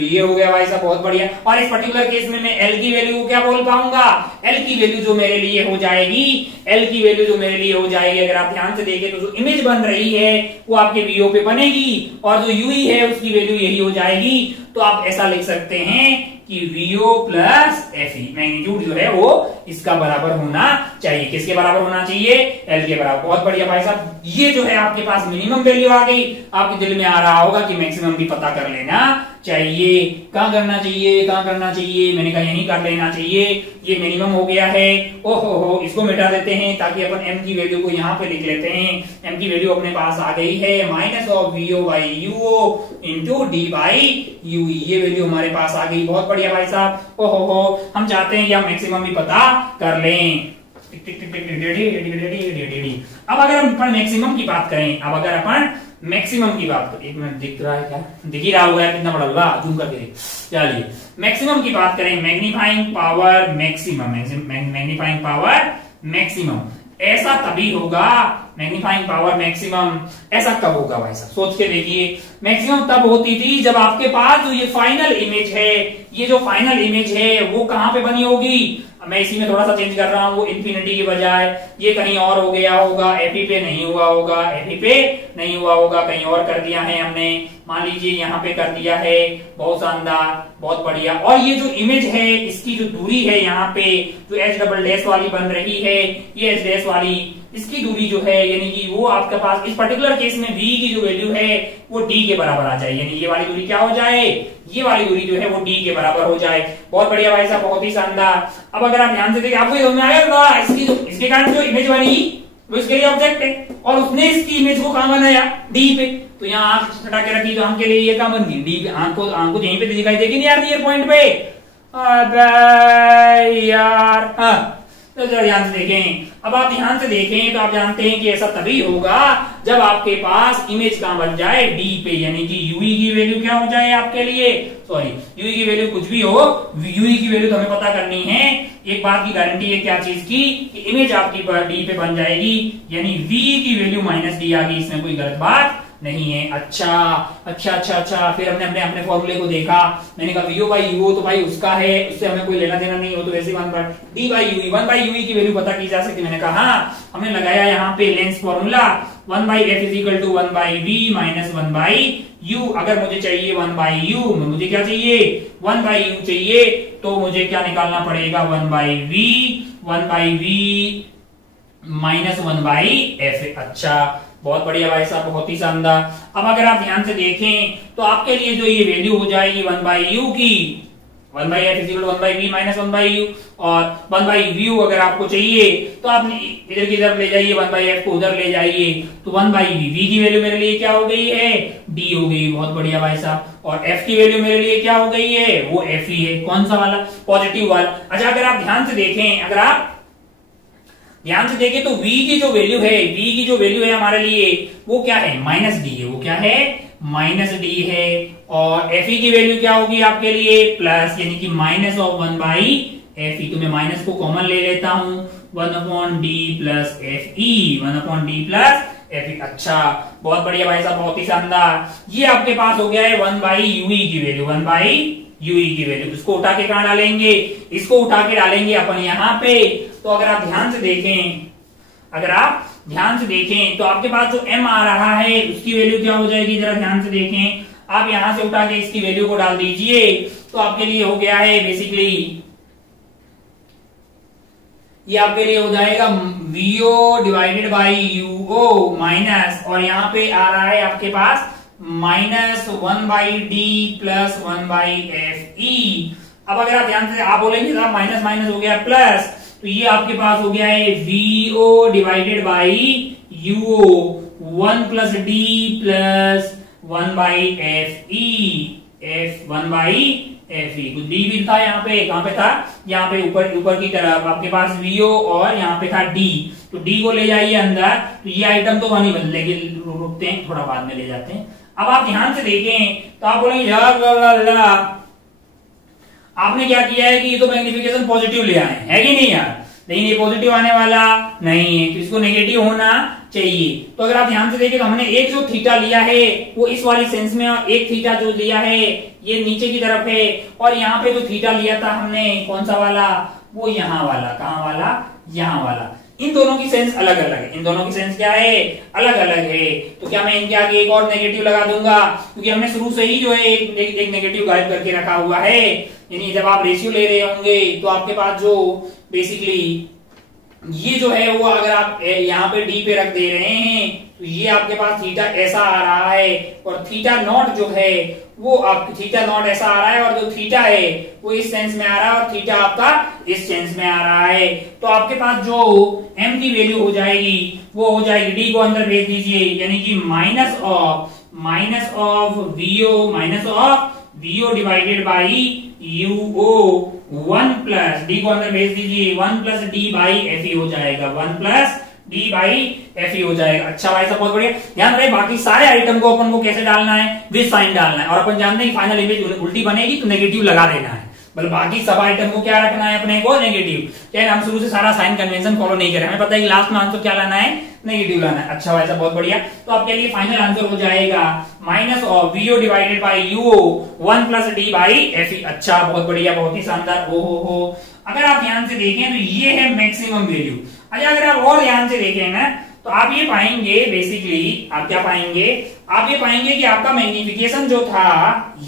ये हो गया भाई साहब, बहुत बढ़िया। और इस पर्टिकुलर केस में मैं एल की वैल्यू को क्या बोल पाऊंगा, एल की वैल्यू जो मेरे लिए हो जाएगी, एल की वैल्यू जो मेरे लिए हो जाएगी, अगर आप ध्यान से देखें तो जो इमेज बन रही है वो आपके वीओ पे बनेगी और जो यूई है उसकी वैल्यू यही हो जाएगी। तो आप ऐसा लिख सकते हैं कि VO प्लस FE मैग्नीट्यूड जो है वो इसका बराबर होना चाहिए। किसके बराबर होना चाहिए? L के बराबर। बहुत बढ़िया भाई साहब, ये जो है आपके पास मिनिमम वैल्यू आ गई। आपके दिल में आ रहा होगा कि मैक्सिमम भी पता कर लेना चाहिए। कहाँ करना चाहिए? कहाँ करना चाहिए? मैंने कहा यहीं कर लेना चाहिए। ये मिनिमम हो गया है। ओहो, इसको मिटा देते हैं ताकि अपन m की वैल्यू को यहाँ पे लिख लेते हैं। m की वैल्यू अपने पास आ गई है minus of VO by UO into D by UE। ये वैल्यू हमारे पास आ गई। बहुत बढ़िया भाई साहब। ओहो, हम चाहते हैं कि हम मैक्सिमम भी पता कर लें। अब अगर हम मैक्सिमम की बात करें, अब अगर अपन मैक्सिमम की बात करें, एक मिनट दिख रहा है क्या? दिख ही रहा होगा कितना बड़ा होगा, जूम करके देख। चलिए मैक्सिमम की बात करें, magnifying power maximum, magnifying power maximum ऐसा तभी होगा। मैग्नीफाइंग पावर मैक्सिमम ऐसा कब होगा भाई साहब? सोच के देखिए। मैक्सिमम तब होती थी जब आपके पास जो ये फाइनल इमेज है, ये जो फाइनल इमेज है वो कहां पे बनी होगी? मैं इसी में थोड़ा सा चेंज कर रहा हूँ, इन्फिनिटी के बजाय ये कहीं और हो गया होगा। एफी पे नहीं हुआ होगा, एफी पे नहीं हुआ होगा, कहीं और कर दिया है हमने। मान लीजिए यहाँ पे कर दिया है। बहुत शानदार, बहुत बढ़िया। और ये जो इमेज है इसकी जो दूरी है यहाँ पे जो एच डबल डैश वाली बन रही है, ये एच डैश वाली, इसकी दूरी जो है यानी कि वो आपके पास इस पर्टिकुलर केस में v की जो वैल्यू है वो d के बराबर आ जाए। यानी ये वाली दूरी क्या हो जाए? ये वाली दूरी जो है वो d के बराबर हो जाए। बहुत बढ़िया भाई साहब, बहुत ही शानदार। अब अगर आप ध्यान से देखें, आपको समझ में आएगा इसके कारण जो इमेज बनी वो इसके लिए ऑब्जेक्ट है और उसने इसकी इमेज को कहां बनाया? डी पे। तो यहाँ आंख हटा के रखी तो आंख के लिए ये कहां बन गई? डी पे। आंख को यहीं पे दिखाई देगी नहीं यार, ये पॉइंट पे। अबे यार, हाँ तो जरा ध्यान से देखें। अब आप ध्यान से देखें तो आप जानते हैं कि ऐसा तभी होगा जब आपके पास इमेज कहां बन जाए? डी पे। यानी कि यूई की वैल्यू क्या हो जाए आपके लिए? सॉरी, यूई की वैल्यू कुछ भी हो, यूई की वैल्यू तो हमें पता करनी है। एक बात की गारंटी है, क्या चीज की? कि इमेज आपकी डी पे बन जाएगी। यानी वी की वैल्यू माइनस डी आ गई, इसमें कोई गलत बात नहीं है। अच्छा अच्छा अच्छा अच्छा, फिर हमने अपने फॉर्मूले को देखा। मैंने कहा वीओ बाई यूओ तो भाई उसका है, उससे हमें कोई लेना देना नहीं हो, तो वैसे one by D by UE, one by UE की वैल्यू पता की जा सकती है। मैंने कहा हाँ, हमने लगाया यहाँ पे lens formula, one by F is equal to one by V minus one by U. अगर मुझे चाहिए वन बाई यू, मुझे क्या चाहिए? वन बाई यू चाहिए, तो मुझे क्या निकालना पड़ेगा? One by V minus one by F. अच्छा, बहुत बढ़िया भाई साहब, बहुत ही शानदार। अब अगर आप ध्यान से देखें तो आपके लिए जो ये वैल्यू हो जाएगी वन बाई यू की, one by F equal one by V minus one by U, और वन बाई व्यू अगर आपको चाहिए तो आप इधर की तरफ ले जाइए, वन बाई एफ को उधर ले जाइए, तो वन बाई वी की वैल्यू मेरे लिए क्या हो गई है? डी हो गई। बहुत बढ़िया भाई साहब। और एफ की वैल्यू मेरे लिए क्या हो गई है? वो एफ ही है। कौन सा वाला? पॉजिटिव वाला। अच्छा, अगर आप ध्यान से देखें, अगर आप ध्यान से देखें तो v की जो वैल्यू है, v की जो वैल्यू है हमारे लिए वो क्या है? माइनस डी है। वो क्या है? माइनस डी है। और fe की वैल्यू क्या होगी आपके लिए? प्लस, यानी कि minus of one by fe। तो मैं माइनस को कॉमन ले लेता हूं, one upon D plus F E, one upon D plus F E. अच्छा, बहुत बढ़िया भाई साहब, बहुत ही शानदार। ये आपके पास हो गया है वन बाई यूई की वैल्यू, वन बाई यूई की वैल्यू। इसको उठा के कहां डालेंगे? इसको उठा के डालेंगे अपन यहाँ पे। तो अगर आप ध्यान से देखें, अगर आप ध्यान से देखें तो आपके पास जो m आ रहा है उसकी वैल्यू क्या हो जाएगी? जरा ध्यान से देखें। आप यहां से उठा के इसकी वैल्यू को डाल दीजिए, तो आपके लिए हो गया है बेसिकली, ये आपके लिए हो जाएगा VO divided by UO minus, और यहाँ पे आ रहा है आपके पास minus one by D plus one by F E. अब अगर आप ध्यान से आप बोलेंगे साहब माइनस माइनस हो गया प्लस, तो ये आपके पास हो गया है VO divided by UO, one plus D plus one by F E, F one by F ई। तो डी भी था यहाँ पे, कहां पे था? यहाँ पे ऊपर की तरफ आपके पास VO और यहाँ पे था डी, तो डी को ले जाइए अंदर। तो ये आइटम तो वहां नहीं बदलेगी, रुकते हैं थोड़ा बाद में ले जाते हैं। अब आप ध्यान से देखें तो आप बोलेंगे यार आपने क्या किया है कि ये तो मैग्निफिकेशन पॉजिटिव ले आए है कि नहीं यार? लेकिन ये पॉजिटिव आने वाला नहीं है, तो इसको नेगेटिव होना चाहिए। तो अगर आप ध्यान से देखें तो हमने एक जो थीटा लिया है वो इस वाली सेंस में, और एक थीटा जो लिया है ये नीचे की तरफ है, और यहाँ पे जो थीटा लिया था हमने कौन सा वाला? वो यहाँ वाला। कहाँ वाला? यहाँ वाला। इन दोनों की सेंस अलग अलग है, इन दोनों की सेंस क्या है, अलग अलग है। तो क्या मैं इनके आगे एक और नेगेटिव लगा दूंगा, क्योंकि हमने शुरू से ही जो है एक नेगेटिव गायब करके रखा हुआ है। यानी जब आप रेशियो ले रहे होंगे तो आपके पास जो बेसिकली ये जो है वो अगर आप यहाँ पे डी पे रख दे रहे हैं तो ये आपके पास थीटा ऐसा आ रहा है, और थीटा नॉट जो है वो आप थीटा नॉट ऐसा आ रहा है, और जो थीटा है वो इस सेंस में आ रहा है, और थीटा आपका इस सेंस में आ रहा है। तो आपके पास जो m की वैल्यू हो जाएगी वो हो जाएगी, डी को अंदर भेज दीजिए, यानी कि minus of VO divided by UO 1 plus D को अंदर भेज दीजिए 1 प्लस डी बाई एफ हो जाएगा, 1 प्लस डी बाई एफ हो जाएगा। अच्छा भाई साहब बहुत बढ़िया। ध्यान रहे बाकी सारे आइटम को अपन को कैसे डालना है, विद साइन डालना है, और अपन जानते हैं फाइनल इमेज उल्टी बनेगी तो नेगेटिव लगा देना है। मतलब बाकी सब आइटम को क्या रखना है अपने को, नेगेटिव। क्या हम शुरू से सारा साइन कन्वेंशन फॉलो नहीं करें, हमें पता है कि लास्ट में आंसर क्या लाना है, नेगेटिव लाना है। अच्छा भाई साहब बहुत बढ़िया। तो आपके लिए फाइनल आंसर हो जाएगा minus of VO divided by UO 1 plus D by F. अच्छा बहुत बढ़िया, बहुत ही शानदार। ओ हो अगर आप ध्यान से देखें तो ये है मैक्सिमम वैल्यू। अच्छा अगर आप और ध्यान से देखें ना तो आप ये पाएंगे, बेसिकली आप क्या पाएंगे, आप ये पाएंगे कि आपका मैग्निफिकेशन जो था,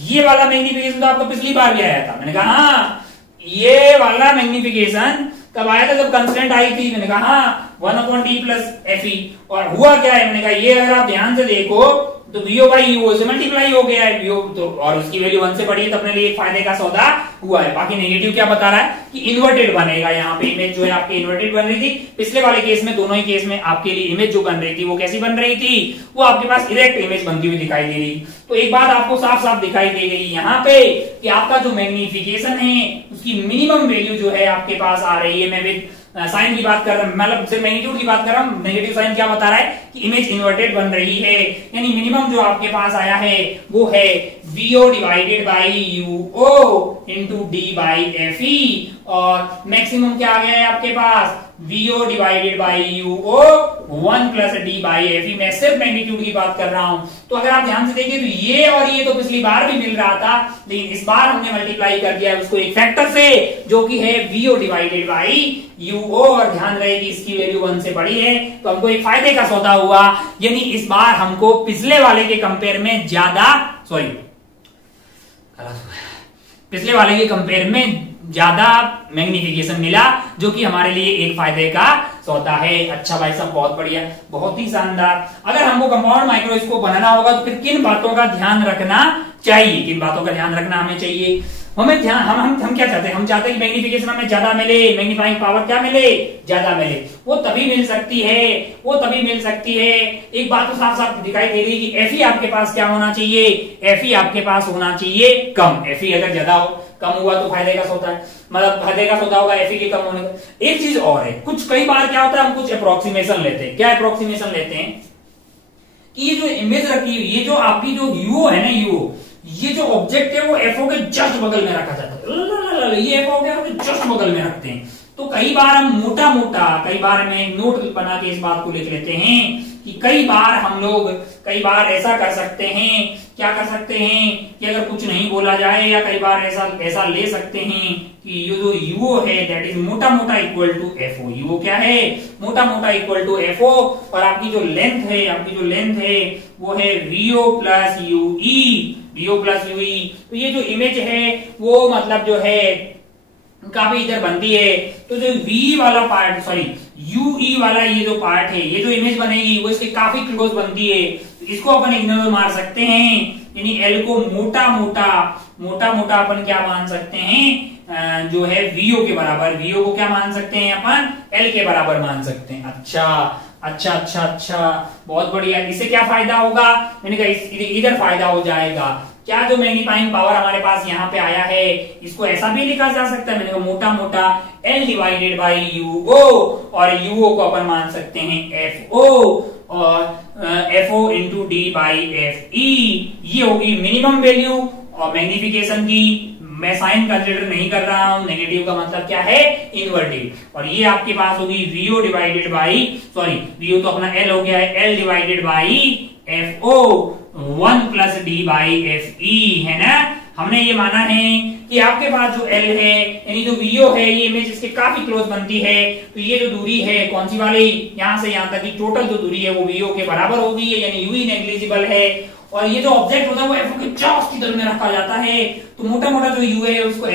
ये वाला मैग्निफिकेशन तो आपको पिछली बार भी आया था। मैंने कहा हाँ ये वाला मैग्निफिकेशन कब आया था, जब कंस्टेंट आई थी। मैंने कहा हाँ 1/d प्लस एफ। और हुआ क्या है, मैंने कहा ये अगर आप ध्यान से देखो तो वीओ बाई यूओ से मल्टीप्लाई हो गया है वीओ, तो और उसकी वैल्यू 1 से बड़ी है, तो अपने लिए एक फायदे का सौदा हुआ है। बाकी नेगेटिव क्या बता रहा है कि इन्वर्टेड बनेगा। यहाँ पे इमेज जो है आपकी इन्वर्टेड बन रही थी, पिछले वाले केस में, दोनों ही केस में आपके लिए इमेज जो बन रही थी वो कैसी बन रही थी, वो आपके पास इरेक्ट इमेज बनती हुई दिखाई दे रही। तो एक बात आपको साफ साफ दिखाई दे गई यहाँ पे कि आपका जो मैग्निफिकेशन है उसकी मिनिमम वैल्यू जो है आपके पास आ रही है। मैं विद साइन की बात कर रहा हूं, मतलब सिर्फ मैग्नीट्यूड की बात कर रहा हूं। नेगेटिव साइन क्या बता रहा है कि इमेज इन्वर्टेड बन रही है, यानी मिनिमम जो आपके पास आया है वो है VO divided by UO into D by F E, और मैक्सिमम क्या आ गया है आपके पास VO divided by UO 1 plus D by F E. मैं सिर्फ मैग्नीट्यूड की बात कर रहा हूं। तो अगर आप ध्यान से देखिए तो ये और ये तो पिछली बार भी मिल रहा था, लेकिन इस बार हमने मल्टीप्लाई कर दिया है उसको एक फैक्टर से जो कि है वीओ डिवाइडेड बाई यूओ, और ध्यान रहे कि इसकी वैल्यू 1 से बड़ी है, तो हमको एक फायदे का सौदा हुआ। यानी इस बार हमको पिछले वाले के कंपेयर में ज्यादा, सॉरी पिछले वाले के कंपेयर में ज्यादा मैग्निफिकेशन मिला, जो कि हमारे लिए एक फायदे का सौदा है। अच्छा भाई साहब बहुत बढ़िया, बहुत ही शानदार। अगर हमको कंपाउंड माइक्रोस्कोप बनाना होगा तो फिर किन बातों का ध्यान रखना चाहिए, किन बातों का ध्यान रखना हमें चाहिए, हमें ध्यान हम क्या चाहते हैं, हम चाहते हैं कि मैग्निफिकेशन हमें ज्यादा मिले, मैग्नीफाइंग पावर क्या मिले, ज्यादा मिले। वो तभी मिल सकती है, एक बात तो साफ साफ दिखाई दे रही है कि एफई आपके पास क्या होना चाहिए, एफई आपके पास होना चाहिए कम। एफई अगर ज्यादा हो, कम हुआ तो फायदे का सौदा है, मतलब फायदे का सौदा होगा एफई के कम होने का। एक चीज और है, कुछ कई बार क्या होता है हम कुछ अप्रोक्सीमेशन लेते हैं। क्या अप्रोक्सीमेशन लेते हैं कि ये जो इमेज रखी हुई, ये जो आपकी जो यूओ है ना, यूओ ये जो ऑब्जेक्ट है वो एफओ के जस्ट बगल में रखा जाता है, ये एफओ के जस्ट बगल में रखते हैं। तो कई बार हम मोटा मोटा, कई बार में एक नोट बना के इस बात को लिख लेते हैं कि कई बार ऐसा कर सकते हैं, क्या कर सकते हैं कि अगर कुछ नहीं बोला जाए, या कई बार ऐसा ले सकते हैं कि ये जो यूओ है दैट इज मोटा मोटा इक्वल टू एफओ। यूओ क्या है, मोटा मोटा इक्वल टू एफओ, और आपकी जो लेंथ है वो है VO plus UE, VO plus UE. तो ये जो इमेज है वो मतलब जो है काफी इधर बनती है, तो जो V वाला पार्ट, सॉरी UE वाला ये जो पार्ट है, ये जो इमेज बनेगी वो इसके काफी क्लोज बनती है, तो इसको अपन इग्नोर मार सकते हैं। यानी L को मोटा मोटा अपन क्या मान सकते हैं, जो है VO के बराबर, VO को क्या मान सकते हैं अपन, L के बराबर मान सकते हैं। अच्छा, बहुत बढ़िया। इससे क्या फायदा होगा, मैंने कहा इधर फायदा हो जाएगा। क्या जो मैग्नीफाइंग पावर हमारे पास यहाँ पे आया है, इसको ऐसा भी लिखा जा सकता है, मैंने कहा मोटा मोटा L डिवाइडेड बाई यूओ, और यूओ को अपन मान सकते हैं FO, और FO into D by FE। ये होगी मिनिमम वैल्यू और मैग्निफिकेशन की। मैं साइन कंसिडर नहीं कर रहा हूं, नेगेटिव का मतलब क्या है, इन्वर्टिव। और ये आपके पास होगी VO divided by, sorry VO तो अपना L हो गया है, L divided by FO 1 plus D by FE, है ना। हमने ये माना है कि आपके पास जो L है यानी जो VO है ये इमेज इसके काफी क्लोज बनती है, तो ये जो दूरी है कौन सी वाली, यहां से यहां तक की टोटल जो दूरी है वो VO के बराबर होगी, यानी U ही नेग्लिजिबल है। और ये जो ऑब्जेक्ट होता है वो FO के जस्ट इधर में रखा जाता है, तो मोटा मोटा जो U है उसको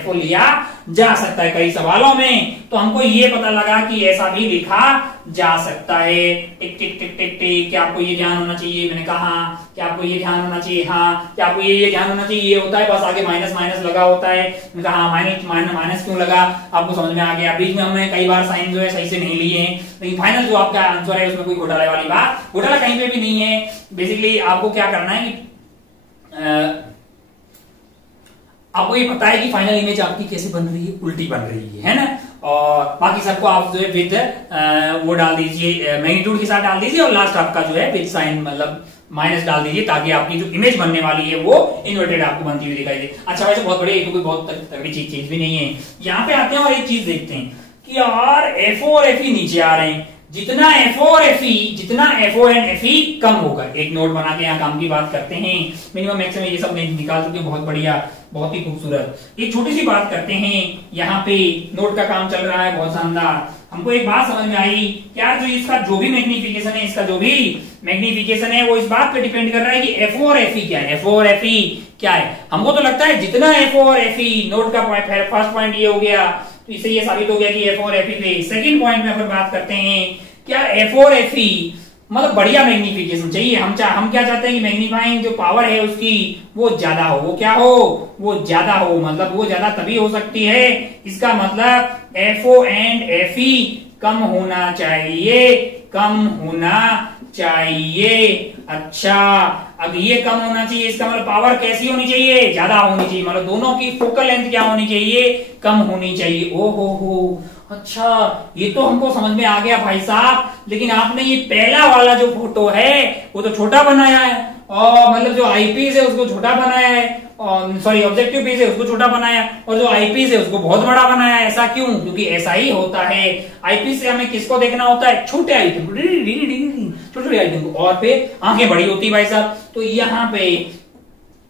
FO लिया जा सकता है कई सवालों में। तो हमको ये पता लगा कि ऐसा भी लिखा जा सकता है। टिक टिक टिक टिक टिक, क्या आपको ये ध्यान होना चाहिए, मैंने कहा क्या आपको ये ध्यान होना चाहिए, हाँ क्या आपको ये ध्यान होना चाहिए, ये होता है बस आगे माइनस माइनस लगा होता है। मैंने कहा हाँ माइनस माइनस क्यों लगा, आपको समझ में आ गया। बीच में हमने कई बार साइन जो है सही से नहीं लिए हैं, लेकिन फाइनल जो आपका आंसर है उसमें कोई घोटाले वाली बात, घोटाला कहीं पे भी नहीं है। बेसिकली आपको क्या करना है कि आपको ये पता है कि फाइनल इमेज आपकी कैसे बन रही है, उल्टी बन रही है ना। और बाकी सबको आप जो है विद वो डाल दीजिए, मैग्नीट्यूड के साथ डाल दीजिए, और लास्ट आपका जो है विद साइन मतलब माइनस डाल दीजिए, ताकि आपकी जो इमेज बनने वाली है वो इन्वर्टेड आपको बनती हुई दिखाई दे। अच्छा वैसे बहुत बड़ी कोई बहुत तगड़ी चीज भी नहीं है। यहाँ पे आते हैं और एक चीज देखते हैं कि यार FO और FE नीचे आ रहे हैं, जितना FO और FE जितना FO एंड FE कम होगा। एक नोट बना के यहाँ काम की बात करते हैं, मिनिमम मैक्सिमम ये सब निकाल चुके, बहुत बढ़िया बहुत ही खूबसूरत। एक छोटी सी बात करते हैं, यहाँ पे नोट का काम चल रहा है बहुत शानदार। हमको एक बात समझ में आई, क्या जो इसका जो भी मैग्निफिकेशन है, इसका जो भी मैग्निफिकेशन है वो इस बात पे डिपेंड कर रहा है कि FO और FE क्या है, FO और FE क्या है। हमको तो लगता है जितना FO और FE, नोट का फर्स्ट पॉइंट ये हो गया, तो इससे ये साबित हो गया कि FO और FE पे। सेकंड पॉइंट में अपन बात करते हैं, क्या FO और FE मतलब बढ़िया मैग्निफिकेशन चाहिए। हम क्या चाहते हैं कि मैग्नीफाइंग जो पावर है उसकी वो ज्यादा हो, वो क्या हो, वो ज्यादा हो। मतलब वो ज्यादा तभी हो सकती है, इसका मतलब FO एंड FE कम होना चाहिए, कम होना चाहिए। अच्छा अब ये कम होना चाहिए, इसका मतलब पावर कैसी होनी चाहिए, ज्यादा होनी चाहिए। मतलब दोनों की फोकल लेंथ क्या होनी चाहिए, कम होनी चाहिए। ओ हो, अच्छा ये तो हमको समझ में आ गया भाई साहब, लेकिन आपने ये पहला वाला जो फोटो है वो तो छोटा बनाया है, और मतलब जो आईपीस है उसको छोटा बनाया है, सॉरी ऑब्जेक्टिव पीस है उसको छोटा बनाया, और जो आईपीस है उसको बहुत बड़ा बनाया। ऐसा क्यों, क्योंकि ऐसा ही होता है। आईपीस से हमें किसको देखना होता है, छोटे आइटम को, छोटे आइटम को, और फिर आंखें बड़ी होती है भाई साहब। तो यहाँ पे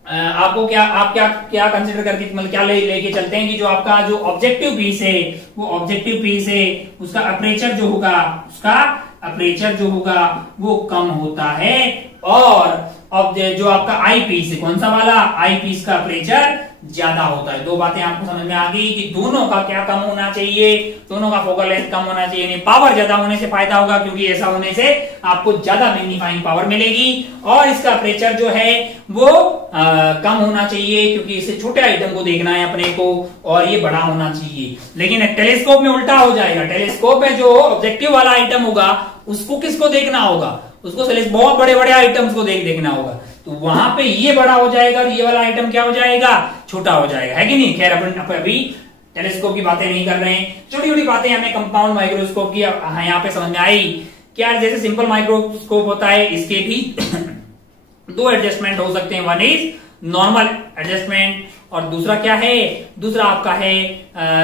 आपको क्या कंसिडर करके मतलब क्या लेके चलते हैं कि जो आपका जो ऑब्जेक्टिव पीस है वो ऑब्जेक्टिव पीस है, उसका अपर्चर जो होगा वो कम होता है, और अब जो आपका आई पीस है, कौन सा वाला, आई पीस का अपर्चर ज्यादा होता है। दो बातें आपको समझ में आ गई कि दोनों का क्या कम होना चाहिए, दोनों का फोकल लेंथ कम होना चाहिए। यानी पावर ज्यादा होने से फायदा होगा, क्योंकि ऐसा होने से आपको ज्यादा मैग्नीफाइंग पावर मिलेगी, और इसका अपर्चर जो है वो कम होना चाहिए, क्योंकि इसे छोटे आइटम को देखना है अपने को, और ये बड़ा होना चाहिए। लेकिन टेलीस्कोप में उल्टा हो जाएगा, टेलीस्कोप में जो ऑब्जेक्टिव वाला आइटम होगा उसको किसको देखना होगा, उसको बहुत बड़े बड़े आइटम्स को देखना होगा, तो वहां पे ये बड़ा हो जाएगा और ये वाला आइटम क्या हो जाएगा, छोटा हो जाएगा, है कि नहीं। खैर अपन अभी टेलीस्कोप की बातें नहीं कर रहे हैं, छोटी छोटी बातें हमें कंपाउंड माइक्रोस्कोप की यहाँ पे समझ में आई। क्या जैसे सिंपल माइक्रोस्कोप होता है, इसके भी दो एडजस्टमेंट हो सकते हैं, वन इज नॉर्मल एडजस्टमेंट, और दूसरा क्या है, दूसरा आपका है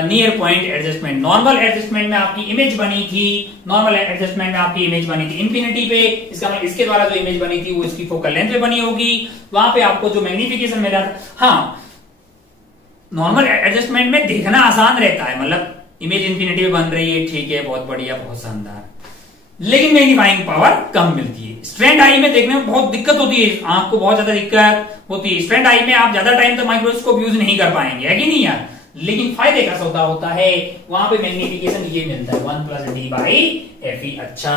near point adjustment. Normal adjustment में आपकी इमेज बनी थी, नॉर्मल एडजस्टमेंट में आपकी इमेज बनी थी इंफिनिटी पे, इसका मतलब इसके द्वारा जो इमेज बनी थी वो इसकी फोकल लेंथ पे बनी होगी, वहां पे आपको जो मैग्निफिकेशन मिला था। हाँ, नॉर्मल एडजस्टमेंट में देखना आसान रहता है, मतलब इमेज इंफिनिटी पे बन रही है, ठीक है, बहुत बढ़िया, बहुत शानदार, लेकिन मैग्नीफाइंग पावर कम मिलती है। स्ट्रेंट आई में देखने में बहुत दिक्कत होती है, आंख को बहुत ज्यादा दिक्कत होती है। स्ट्रेंट आई में आप ज्यादा टाइम तक माइक्रोस्कोप यूज नहीं कर पाएंगे, है कि नहीं यार, लेकिन फायदे का सौदा होता है, वहां पे मैग्निफिकेशन ये मिलता है 1+D/FE। अच्छा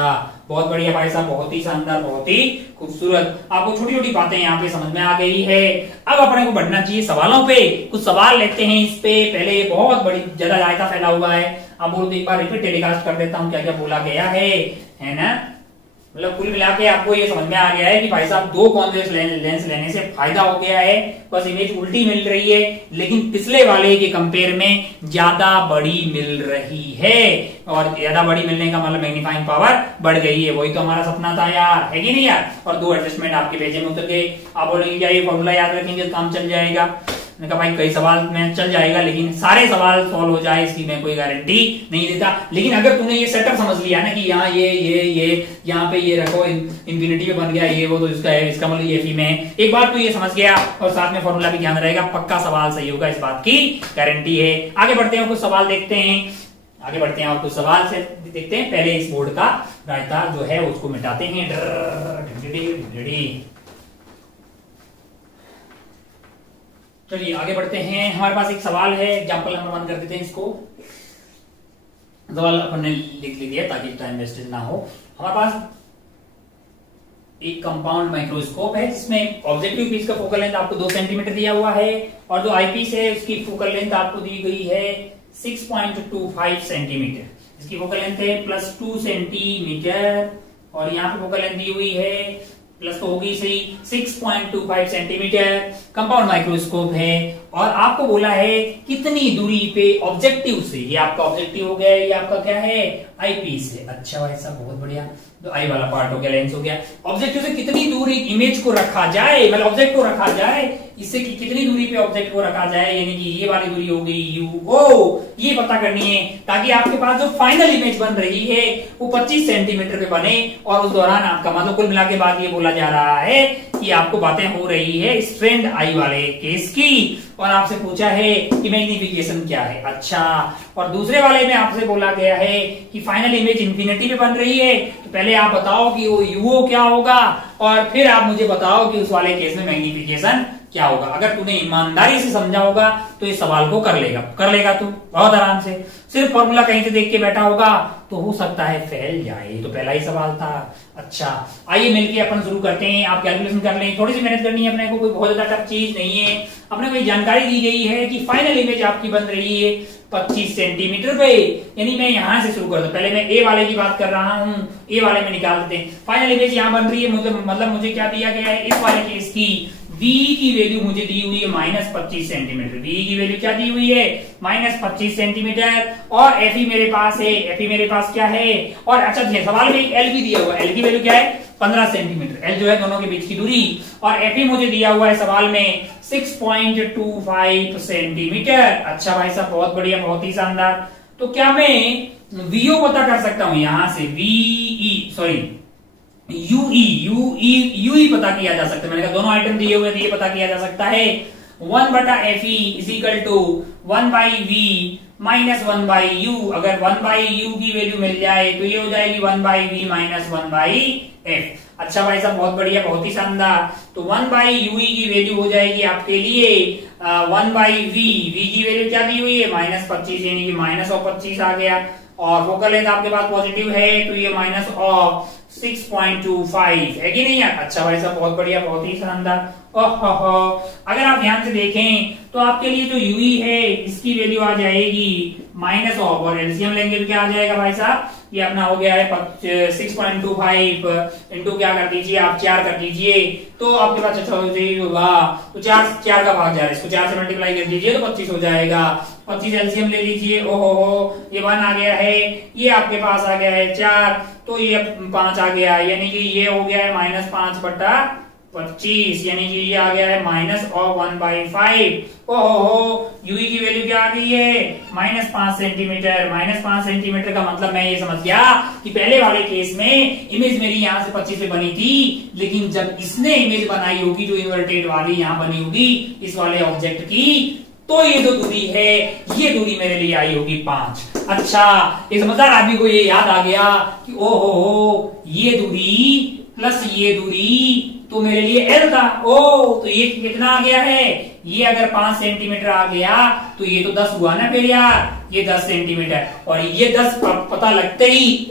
बहुत बढ़िया भाई साहब, बहुत ही शानदार, बहुत ही खूबसूरत। आपको छोटी छोटी बातें यहाँ पे समझ में आ गई है। अब अपने को बढ़ना चाहिए सवालों पे, कुछ सवाल लेते हैं इस पे। पहले ये बहुत बड़ी ज्यादा जायका फैला हुआ है, आप बोलो तो एक बार रिपीट टेलीकास्ट कर देता हूँ क्या क्या बोला गया है ना। मतलब कुल मिला के आपको ये समझ में आ गया है कि भाई साहब दो कॉन्वेक्स लेंस लेने से फायदा हो गया है, बस इमेज उल्टी मिल रही है, लेकिन पिछले वाले के कंपेयर में ज्यादा बड़ी मिल रही है, और ज्यादा बड़ी मिलने का मतलब मैग्नीफाइंग पावर बढ़ गई है। वही तो हमारा सपना था यार, है कि नहीं यार। और दो एडजस्टमेंट आपके पेज में उतर गए। आप बोलेंगे क्या ये फॉर्मूला याद रखेंगे काम चल जाएगा, मैंने कहा भाई कई सवाल में चल जाएगा, लेकिन सारे सवाल सॉल्व हो जाए इसकी मैं कोई गारंटी नहीं देता। लेकिन अगर तूने ये सेटअप समझ लिया ना कि यहाँ ये यहाँ पे ये रखो इंफिनिटी पे बन गया ये वो, तो इसका है, इसका मतलब ये फी में एक बार तू ये समझ गया और साथ में फॉर्मूला भी ध्यान रहेगा, पक्का सवाल सही होगा, इस बात की गारंटी है। आगे बढ़ते हैं, कुछ सवाल देखते हैं, आगे बढ़ते हैं और कुछ सवाल से देखते हैं। पहले इस बोर्ड का रायता जो है उसको मिटाते हैं। चलिए आगे बढ़ते हैं। हमारे पास एक सवाल है, एग्जाम्पल नंबर 1 कर देते हैं इसको। सवाल अपन ने लिख लिया ताकि टाइम वेस्टेज ना हो। हमारे पास एक कंपाउंड माइक्रोस्कोप है जिसमें ऑब्जेक्टिव पीस का फोकल लेंथ आपको 2 सेंटीमीटर दिया हुआ है और जो आईपीस है उसकी फोकल लेंथ आपको दी गई है 6.25 सेंटीमीटर। इसकी फोकल लेंथ है +2 सेंटीमीटर और यहाँ पे फोकल लेंथ दी हुई है प्लस तो होगी सही 6.25 सेंटीमीटर। कंपाउंड माइक्रोस्कोप है और आपको बोला है कितनी दूरी पे ऑब्जेक्टिव से, ये आपका ऑब्जेक्टिव हो गया, ये आपका क्या है आई पीस है। अच्छा भाई साहब बहुत बढ़िया, तो आई वाला पार्ट हो गया, लेंस हो गया। ऑब्जेक्टिव से कितनी दूरी इमेज को रखा जाए, मतलब ऑब्जेक्ट को रखा जाए, इससे कितनी दूरी पे ऑब्जेक्ट को रखा जाए, यानी कि ये वाली दूरी हो गई UO, ये पता करनी है ताकि आपके पास जो फाइनल इमेज बन रही है वो 25 सेंटीमीटर पे बने। और उस दौरान आपका मतलब कुल मिला के बाद ये बोला जा रहा है कि आपको बातें हो रही है स्ट्रेंड आई वाले केस की और आपसे पूछा है कि मैग्निफिकेशन क्या है। अच्छा, और दूसरे वाले में आपसे बोला गया है कि फाइनल इमेज इंफिनिटी पे बन रही है, तो पहले आप बताओ कि वो UO क्या होगा और फिर आप मुझे बताओ कि उस वाले केस में मैग्निफिकेशन क्या होगा। अगर तूने ईमानदारी से समझा होगा तो इस सवाल को कर लेगा तू बहुत आराम से। सिर्फ फॉर्मूला कहीं से देख के बैठा होगा तो हो सकता है फेल जाए। तो पहला ही सवाल था। अच्छा, आइए मिलके अपन शुरू करते हैं। आप कैलकुलेशन कर लें, थोड़ी सी मेहनत करनी है अपने को, कोई बहुत ज्यादा टफ चीज नहीं है। अपने को ये जानकारी दी गई है कि फाइनल इमेज आपकी बन रही है 25 सेंटीमीटर पे, यानी मैं यहां से शुरू करता हूं। पहले मैं ए वाले की बात कर रहा हूं, ए वाले में निकाल देते हैं। फाइनल इमेज यहां बन रही है, मतलब मुझे क्या दिया गया है इस वाले केस की V की वैल्यू मुझे दी हुई है -25 सेंटीमीटर। V की वैल्यू क्या दी हुई है -25 सेंटीमीटर और Fe मेरे पास है, Fe मेरे पास क्या है। और अच्छा सवाल में एक L भी दिया हुआ है, L की वैल्यू क्या है 15 सेंटीमीटर, L जो है दोनों के बीच की दूरी। और Fe मुझे दिया हुआ है सवाल में 6.25 सेंटीमीटर। अच्छा भाई साहब बहुत बढ़िया, बहुत ही शानदार। तो क्या मैं VO पता कर सकता हूं यहां से, UE पता किया जा सकता है। मैंने कहा दोनों आइटम दिए हुए ये पता किया जा सकता है। 1/Fe is equal to 1/V minus 1/U। अगर 1/U की वैल्यू मिल जाए तो ये हो जाएगी 1/V माइनस 1/F। अच्छा भाई साहब बहुत बढ़िया, बहुत ही शानदार। तो 1/UE की वैल्यू हो जाएगी आपके लिए 1/V। V की वैल्यू क्या दी हुई है -25, यानी कि -25 आ गया। और फोकल लेंथ आपके पास पॉजिटिव है तो ये -6.25 है कि नहीं यार। अच्छा भाई साहब बहुत बढ़िया, बहुत ही शानदार। अगर आप ध्यान से देखें तो आपके लिए जो UE है इसकी वैल्यू आ जाएगी -, और एलसीएम लेंगे तो क्या आ जाएगा भाई साहब, ये अपना हो गया है 6.25 इंटू क्या कर दीजिए आप 4 कर दीजिए तो आपके पास अच्छा होगा। तो 4 का भाग जा रहा है, इसको 4 से मल्टीप्लाई कर दीजिए तो 25 हो जाएगा। 25 एलसीएम ले लीजिए, ओहो ये 1 आ गया है, ये आपके पास आ गया है 4, तो ये 5 आ गया, यानी कि ये हो गया है -5/25, यानी कि ये आ गया है -1/5। ओहो यूई की वैल्यू क्या आ गई है -5 सेंटीमीटर। -5 सेंटीमीटर का मतलब मैं ये समझ गया कि पहले वाले केस में इमेज मेरी यहाँ से 25 पे बनी थी, लेकिन जब इसने इमेज बनाई होगी जो इन्वर्टेड वाली यहाँ बनी होगी इस वाले ऑब्जेक्ट की, तो ये जो दूरी है ये दूरी मेरे लिए आई होगी 5। अच्छा, ये समझदार आदमी को ये याद आ गया कि ओहो ये दूरी प्लस ये दूरी तो मेरे लिए L था। तो ये कितना आ गया है, ये अगर 5 सेंटीमीटर आ गया तो ये तो 10 हुआ ना फिर यार, ये 10 सेंटीमीटर। और ये 10 पता लगते ही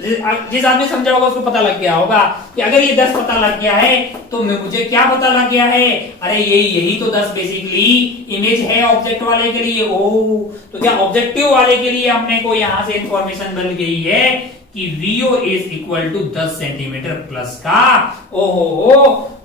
जिस आदमी समझा होगा उसको पता लग गया होगा कि अगर ये 10 पता लग गया है तो मुझे क्या पता लग गया है, अरे यही तो 10 बेसिकली इमेज है ऑब्जेक्ट वाले के लिए। तो क्या ऑब्जेक्टिव वाले के लिए अपने को यहां से इंफॉर्मेशन मिल गई है कि VO is equal to 10 centimetre plus का।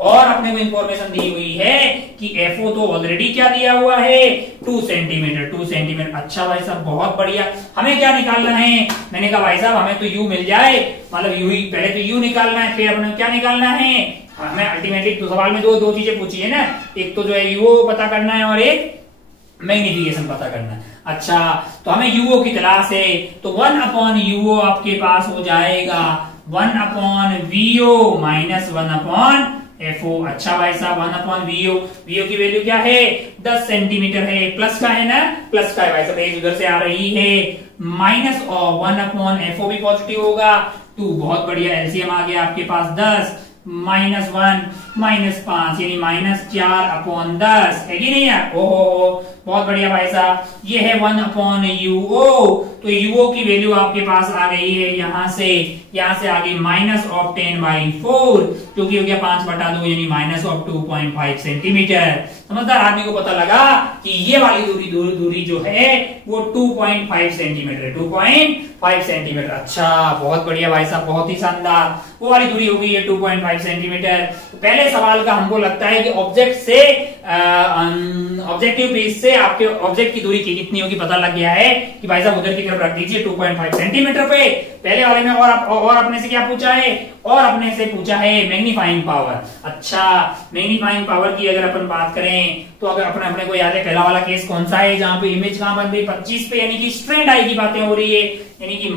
और अपने को इंफॉर्मेशन दी हुई है कि FO तो ऑलरेडी क्या दिया हुआ है 2 सेंटीमीटर। अच्छा भाई साहब बहुत बढ़िया। हमें क्या निकालना है, मैंने कहा भाई साहब हमें तो U मिल जाए, मतलब U ही पहले तो U निकालना है, फिर अपने क्या निकालना है, हमें अल्टीमेटली तो सवाल में दो चीजें पूछी है ना, एक तो जो है UO पता करना है और एक मैग्निफिकेशन पता करना है। अच्छा, तो हमें यूओ की तलाश है, तो 1/यूओ आपके पास हो जाएगा 1/वीओ माइनस 1/एफओ। अच्छा भाई साहब, 1/वीओ, वीओ की वैल्यू क्या है 10 सेंटीमीटर है, प्लस का है ना, प्लस का है भाई साहब, एक उधर से आ रही है, माइनस 1/एफओ भी पॉजिटिव होगा 2, बहुत बढ़िया, एलसीएम आ गया आपके पास 10, -1 -5 यानी -4/10 है कि नहीं यार। ओहो, बहुत बढ़िया भाई साहब, ये है 1/यूओ, तो यूओ की वैल्यू आपके पास आ गई है यहां से आ गई -10/4, जो कि हो गया 5/2 यानी -2.5 सेंटीमीटर। समझदार आदमी को पता लगा कि ये वाली दूरी जो है वो 2.5 सेंटीमीटर है, 2.5 सेंटीमीटर। अच्छा, बहुत बढ़िया भाई साहब, बहुत ही शानदार, वो वाली दूरी हो गई है 2.5 सेंटीमीटर। तो पहले सवाल का हमको लगता है कि ऑब्जेक्ट से ऑब्जेक्टिव बेस से आपके ऑब्जेक्ट की दूरी कितनी होगी पता लग गया है कि भाई साहब उधर की तरफ रख दीजिए 2.5 सेंटीमीटर पे। पहले वाले में और अपने से क्या पूछा है, और अपने से पूछा है मैग्नीफाइंग पावर। अच्छा, मैग्नीफाइंग पावर की अगर अपन बात करें तो अगर अपने को याद है पहला वाला केस कौन सा है, जहां पे इमेज कहां बन रही 25 पे, यानी कि स्ट्रेट आई की बातें हो रही है, यानी कि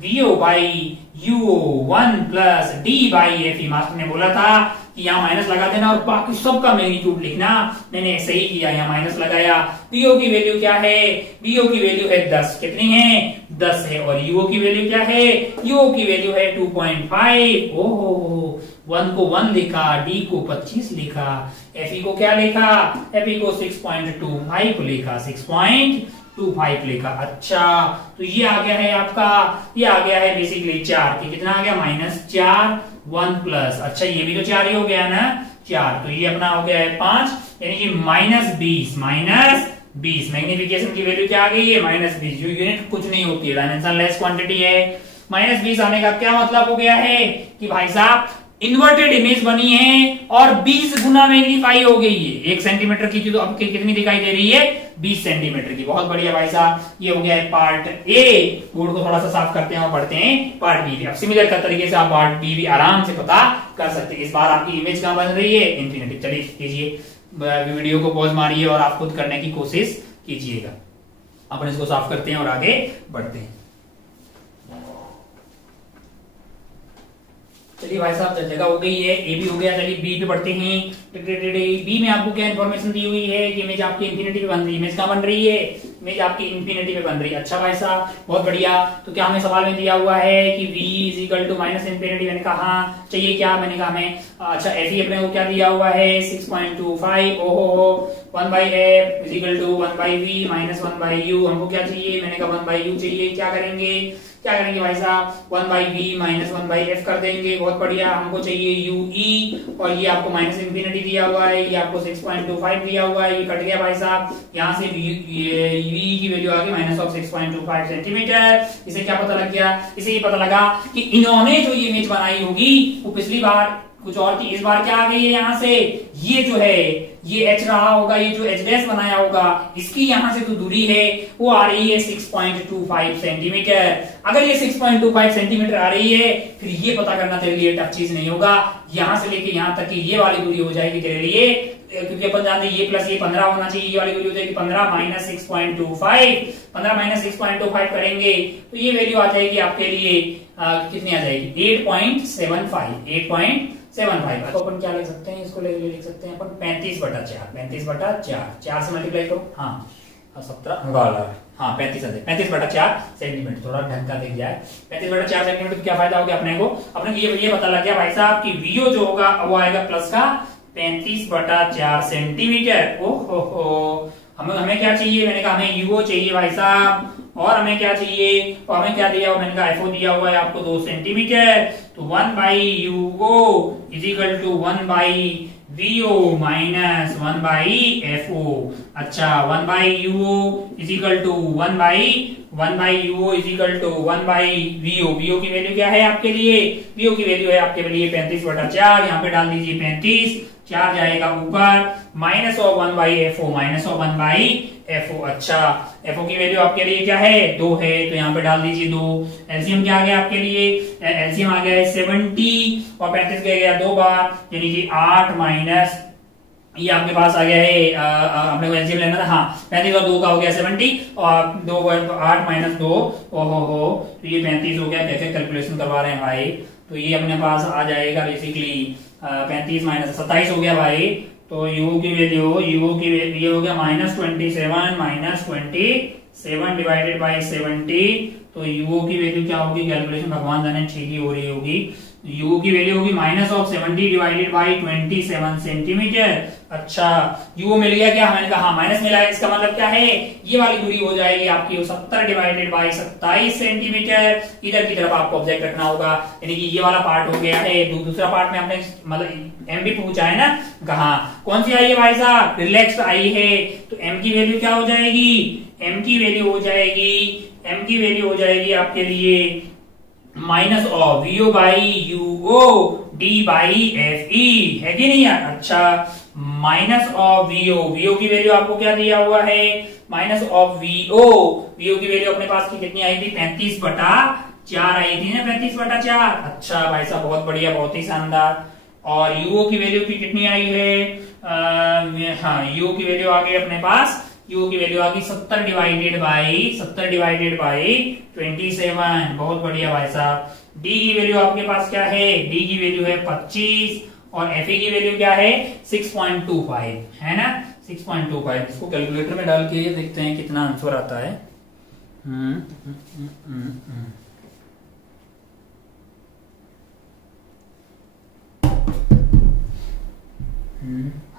-VO/UO1+D/FE। मास्टर ने बोला था कि यहाँ माइनस लगा देना और बाकी सबका मैग्नीट्यूड लिखना, मैंने ऐसे ही किया, यहाँ माइनस लगाया। VO की वैल्यू क्या है, VO की वैल्यू है 10, कितनी है 10 है, और UO की वैल्यू क्या है, UO की वैल्यू है 2.5। ओहो, 1 को 1 लिखा, D को 25 लिखा, FE को क्या लिखा, FE को 6.25 लिखा, 6.25 लिखा। अच्छा, तो ये आ गया है आपका, ये आ गया है बेसिकली 4 की, कितना आ गया -4 1 प्लस, अच्छा ये भी तो 4 ही हो गया ना, 4, तो ये अपना हो गया है 5, यानी कि -20 मैग्निफिकेशन की वैल्यू क्या आ गई है -20, जो यूनिट कुछ नहीं होती है, डायमेंशनलेस क्वांटिटी है। -20 आने का क्या मतलब हो गया है कि भाई साहब इन्वर्टेड इमेज बनी है और 20 गुना मैग्नीफाई हो गई है। 1 सेंटीमीटर की थी तो अब कितनी दिखाई दे रही है 20 सेंटीमीटर की। बहुत बढ़िया भाई साहब, ये हो गया है पार्ट ए। बोर्ड को थोड़ा सा साफ करते हैं और पढ़ते हैं पार्ट बी। अब सिमिलर का तरीके से आप पार्ट बी भी आराम से पता कर सकते हैं। इस बार आपकी इमेज कहां बन रही है, इंफिनिटी। चलिए कीजिए, वीडियो को पॉज मारिए और आप खुद करने की कोशिश कीजिएगा। अपन इसको साफ करते हैं और आगे बढ़ते हैं। चलिए भाई साहब, जगह हो गई है, ए भी हो गया। चलिए बी पे बढ़ते हैं। बी में आपको क्या इन्फॉर्मेशन दी हुई है कि इमेज आपकी इंफिनिटी पे बन रही है। इमेज कहां बन रही है, इमेज आपकी इंफिनिटी पे बन रही है। अच्छा भाई साहब, बहुत बढ़िया। तो क्या हमें सवाल में दिया हुआ है कि v = -इंफिनिटी, मैंने कहा चाहिए क्या, मैंने कहा हमें, अच्छा FE अपने को क्या दिया हुआ है 6.25। ओहो, 1/f = 1/v - 1/u। हमको क्या चाहिए, मैंने कहा 1/u चाहिए। क्या करेंगे भाई साहब, 1/v - 1/f कर देंगे। बहुत बढ़िया, हमको चाहिए ue, और ये आपको -इंफिनिटी दिया हुआ है, ये आपको 6.25 दिया हुआ है, ये कट गया भाई साहब। यहाँ से v की वैल्यू आ गई -6.25 सेंटीमीटर। इसे क्या पता लग गया, इसे ये पता लगा कि इन्होंने जो ये इमेज बनाई होगी वो पिछली बार कुछ और थी, इस बार क्या आ गई है, यहाँ से ये जो है ये h रहा होगा, ये जो h' बनाया होगा इसकी यहाँ से जो दूरी है वो आ रही है 6.25 सेंटीमीटर। अगर ये 6.25 सेंटीमीटर आ रही है, फिर ये पता करना तेरे लिए टफ चीज नहीं होगा। यहाँ से लेके यहाँ तक की ये वाली दूरी हो जाएगी तेरे लिए, क्योंकि अपन जानते हैं ये प्लस ये 15 होना चाहिए, ये वाली दूरी हो जाएगी 15 - 6.25। 15 - 6.25 करेंगे तो ये वैल्यू आ जाएगी आपके लिए कितनी आ जाएगी 8.75। तो अपन क्या लिख सकते हैं, इसको लिख सकते हैं अपन 35/4। 4 से मल्टीप्लाई करो, हाँ 17, हाँ 35/4 सेंटीमीटर। थोड़ा ढंग का दिख जाए 35/4 सेंटीमीटर। तो क्या फायदा हो गया अपने को, अपने ये पता लग गया भाई साहब कि VO जो होगा वो आएगा प्लस का 35/4 सेंटीमीटर। ओहो, हमें क्या चाहिए, मैंने कहा हमें UO चाहिए भाई साहब, और हमें क्या चाहिए, और हमें क्या दिया हुआ, मैंने कहा FO दिया हुआ है आपको 2 सेंटीमीटर। तो 1/UO = 1/VO - 1/FO। अच्छा, 1/UO = 1/VO। VO की वैल्यू क्या है आपके लिए, VO की वैल्यू है आपके लिए 35/4। यहाँ पे डाल दीजिए 35, 4 जाएगा ऊपर, -1/FO। अच्छा, FO की वैल्यू आपके लिए क्या है 2 है, तो यहाँ पे डाल दीजिए 2। एलसीएम क्या आ गया आपके लिए, एलसीएम आ गया है 70 और 35 गया 2 बार, यानी कि 8 - ये आपके पास आ गया है, अपने को एलसीएम लेना था, हाँ 35 और 2 का हो गया 70 और 2 8 माइनस 2, ओहो तो ये 35 हो गया। कैसे कैलकुलेशन करवा रहे हैं भाई, तो ये अपने पास आ जाएगा बेसिकली 35 माइनस 27 हो गया भाई। तो u की वैल्यू ये हो गया -27 डिवाइडेड बाई 70। तो u की वैल्यू क्या होगी, कैलकुलेशन भगवान जाने ठीक ही हो रही होगी। u की वैल्यू होगी -70 डिवाइडेड बाई 27 सेंटीमीटर। अच्छा u मिल गया क्या, मैंने कहा हाँ माइनस मिला है, इसका मतलब क्या है, ये वाली दूरी हो जाएगी आपकी 70 डिवाइडेड बाई 27 सेंटीमीटर। इधर की तरफ आपको ऑब्जेक्ट रखना होगा, यानी कि ये वाला पार्ट हो गया है। दूसरा पार्ट में आपने मतलब m भी पूछा है ना, कहा कौन सी आई है भाई साहब, रिलैक्स्ड आई है। तो m की वैल्यू क्या हो जाएगी, m की वैल्यू हो जाएगी आपके लिए minus of VO by UO D by F E, है कि नहीं यार। अच्छा माइनस ऑफ वीओ की वैल्यू आपको क्या दिया हुआ है, माइनस ऑफ वीओ की वैल्यू अपने पास की कितनी आई थी, 35/4 आई थी ना, 35/4। अच्छा भाई साहब बहुत बढ़िया, बहुत ही शानदार। और यूओ की वैल्यू की कितनी आई है, हाँ यूओ की वैल्यू आ गई अपने पास, u की वैल्यू आ गई 70 डिवाइडेड बाई 27। बहुत बढ़िया भाई साहब। d की वैल्यू आपके पास क्या है, d की वैल्यू है 25 और fe की वैल्यू क्या है 6.25, है ना 6.25। इसको कैलकुलेटर में डाल के देखते हैं कितना आंसर आता है।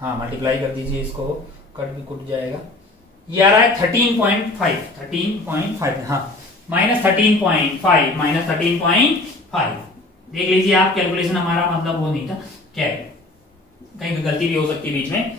हाँ मल्टीप्लाई कर दीजिए इसको, कट भी कट जाएगा। ये आ रहा है 13.5, हाँ -13.5 देख लीजिए आप, कैलकुलेशन हमारा मतलब वो नहीं था, क्या है कहीं गलती भी हो सकती है बीच में,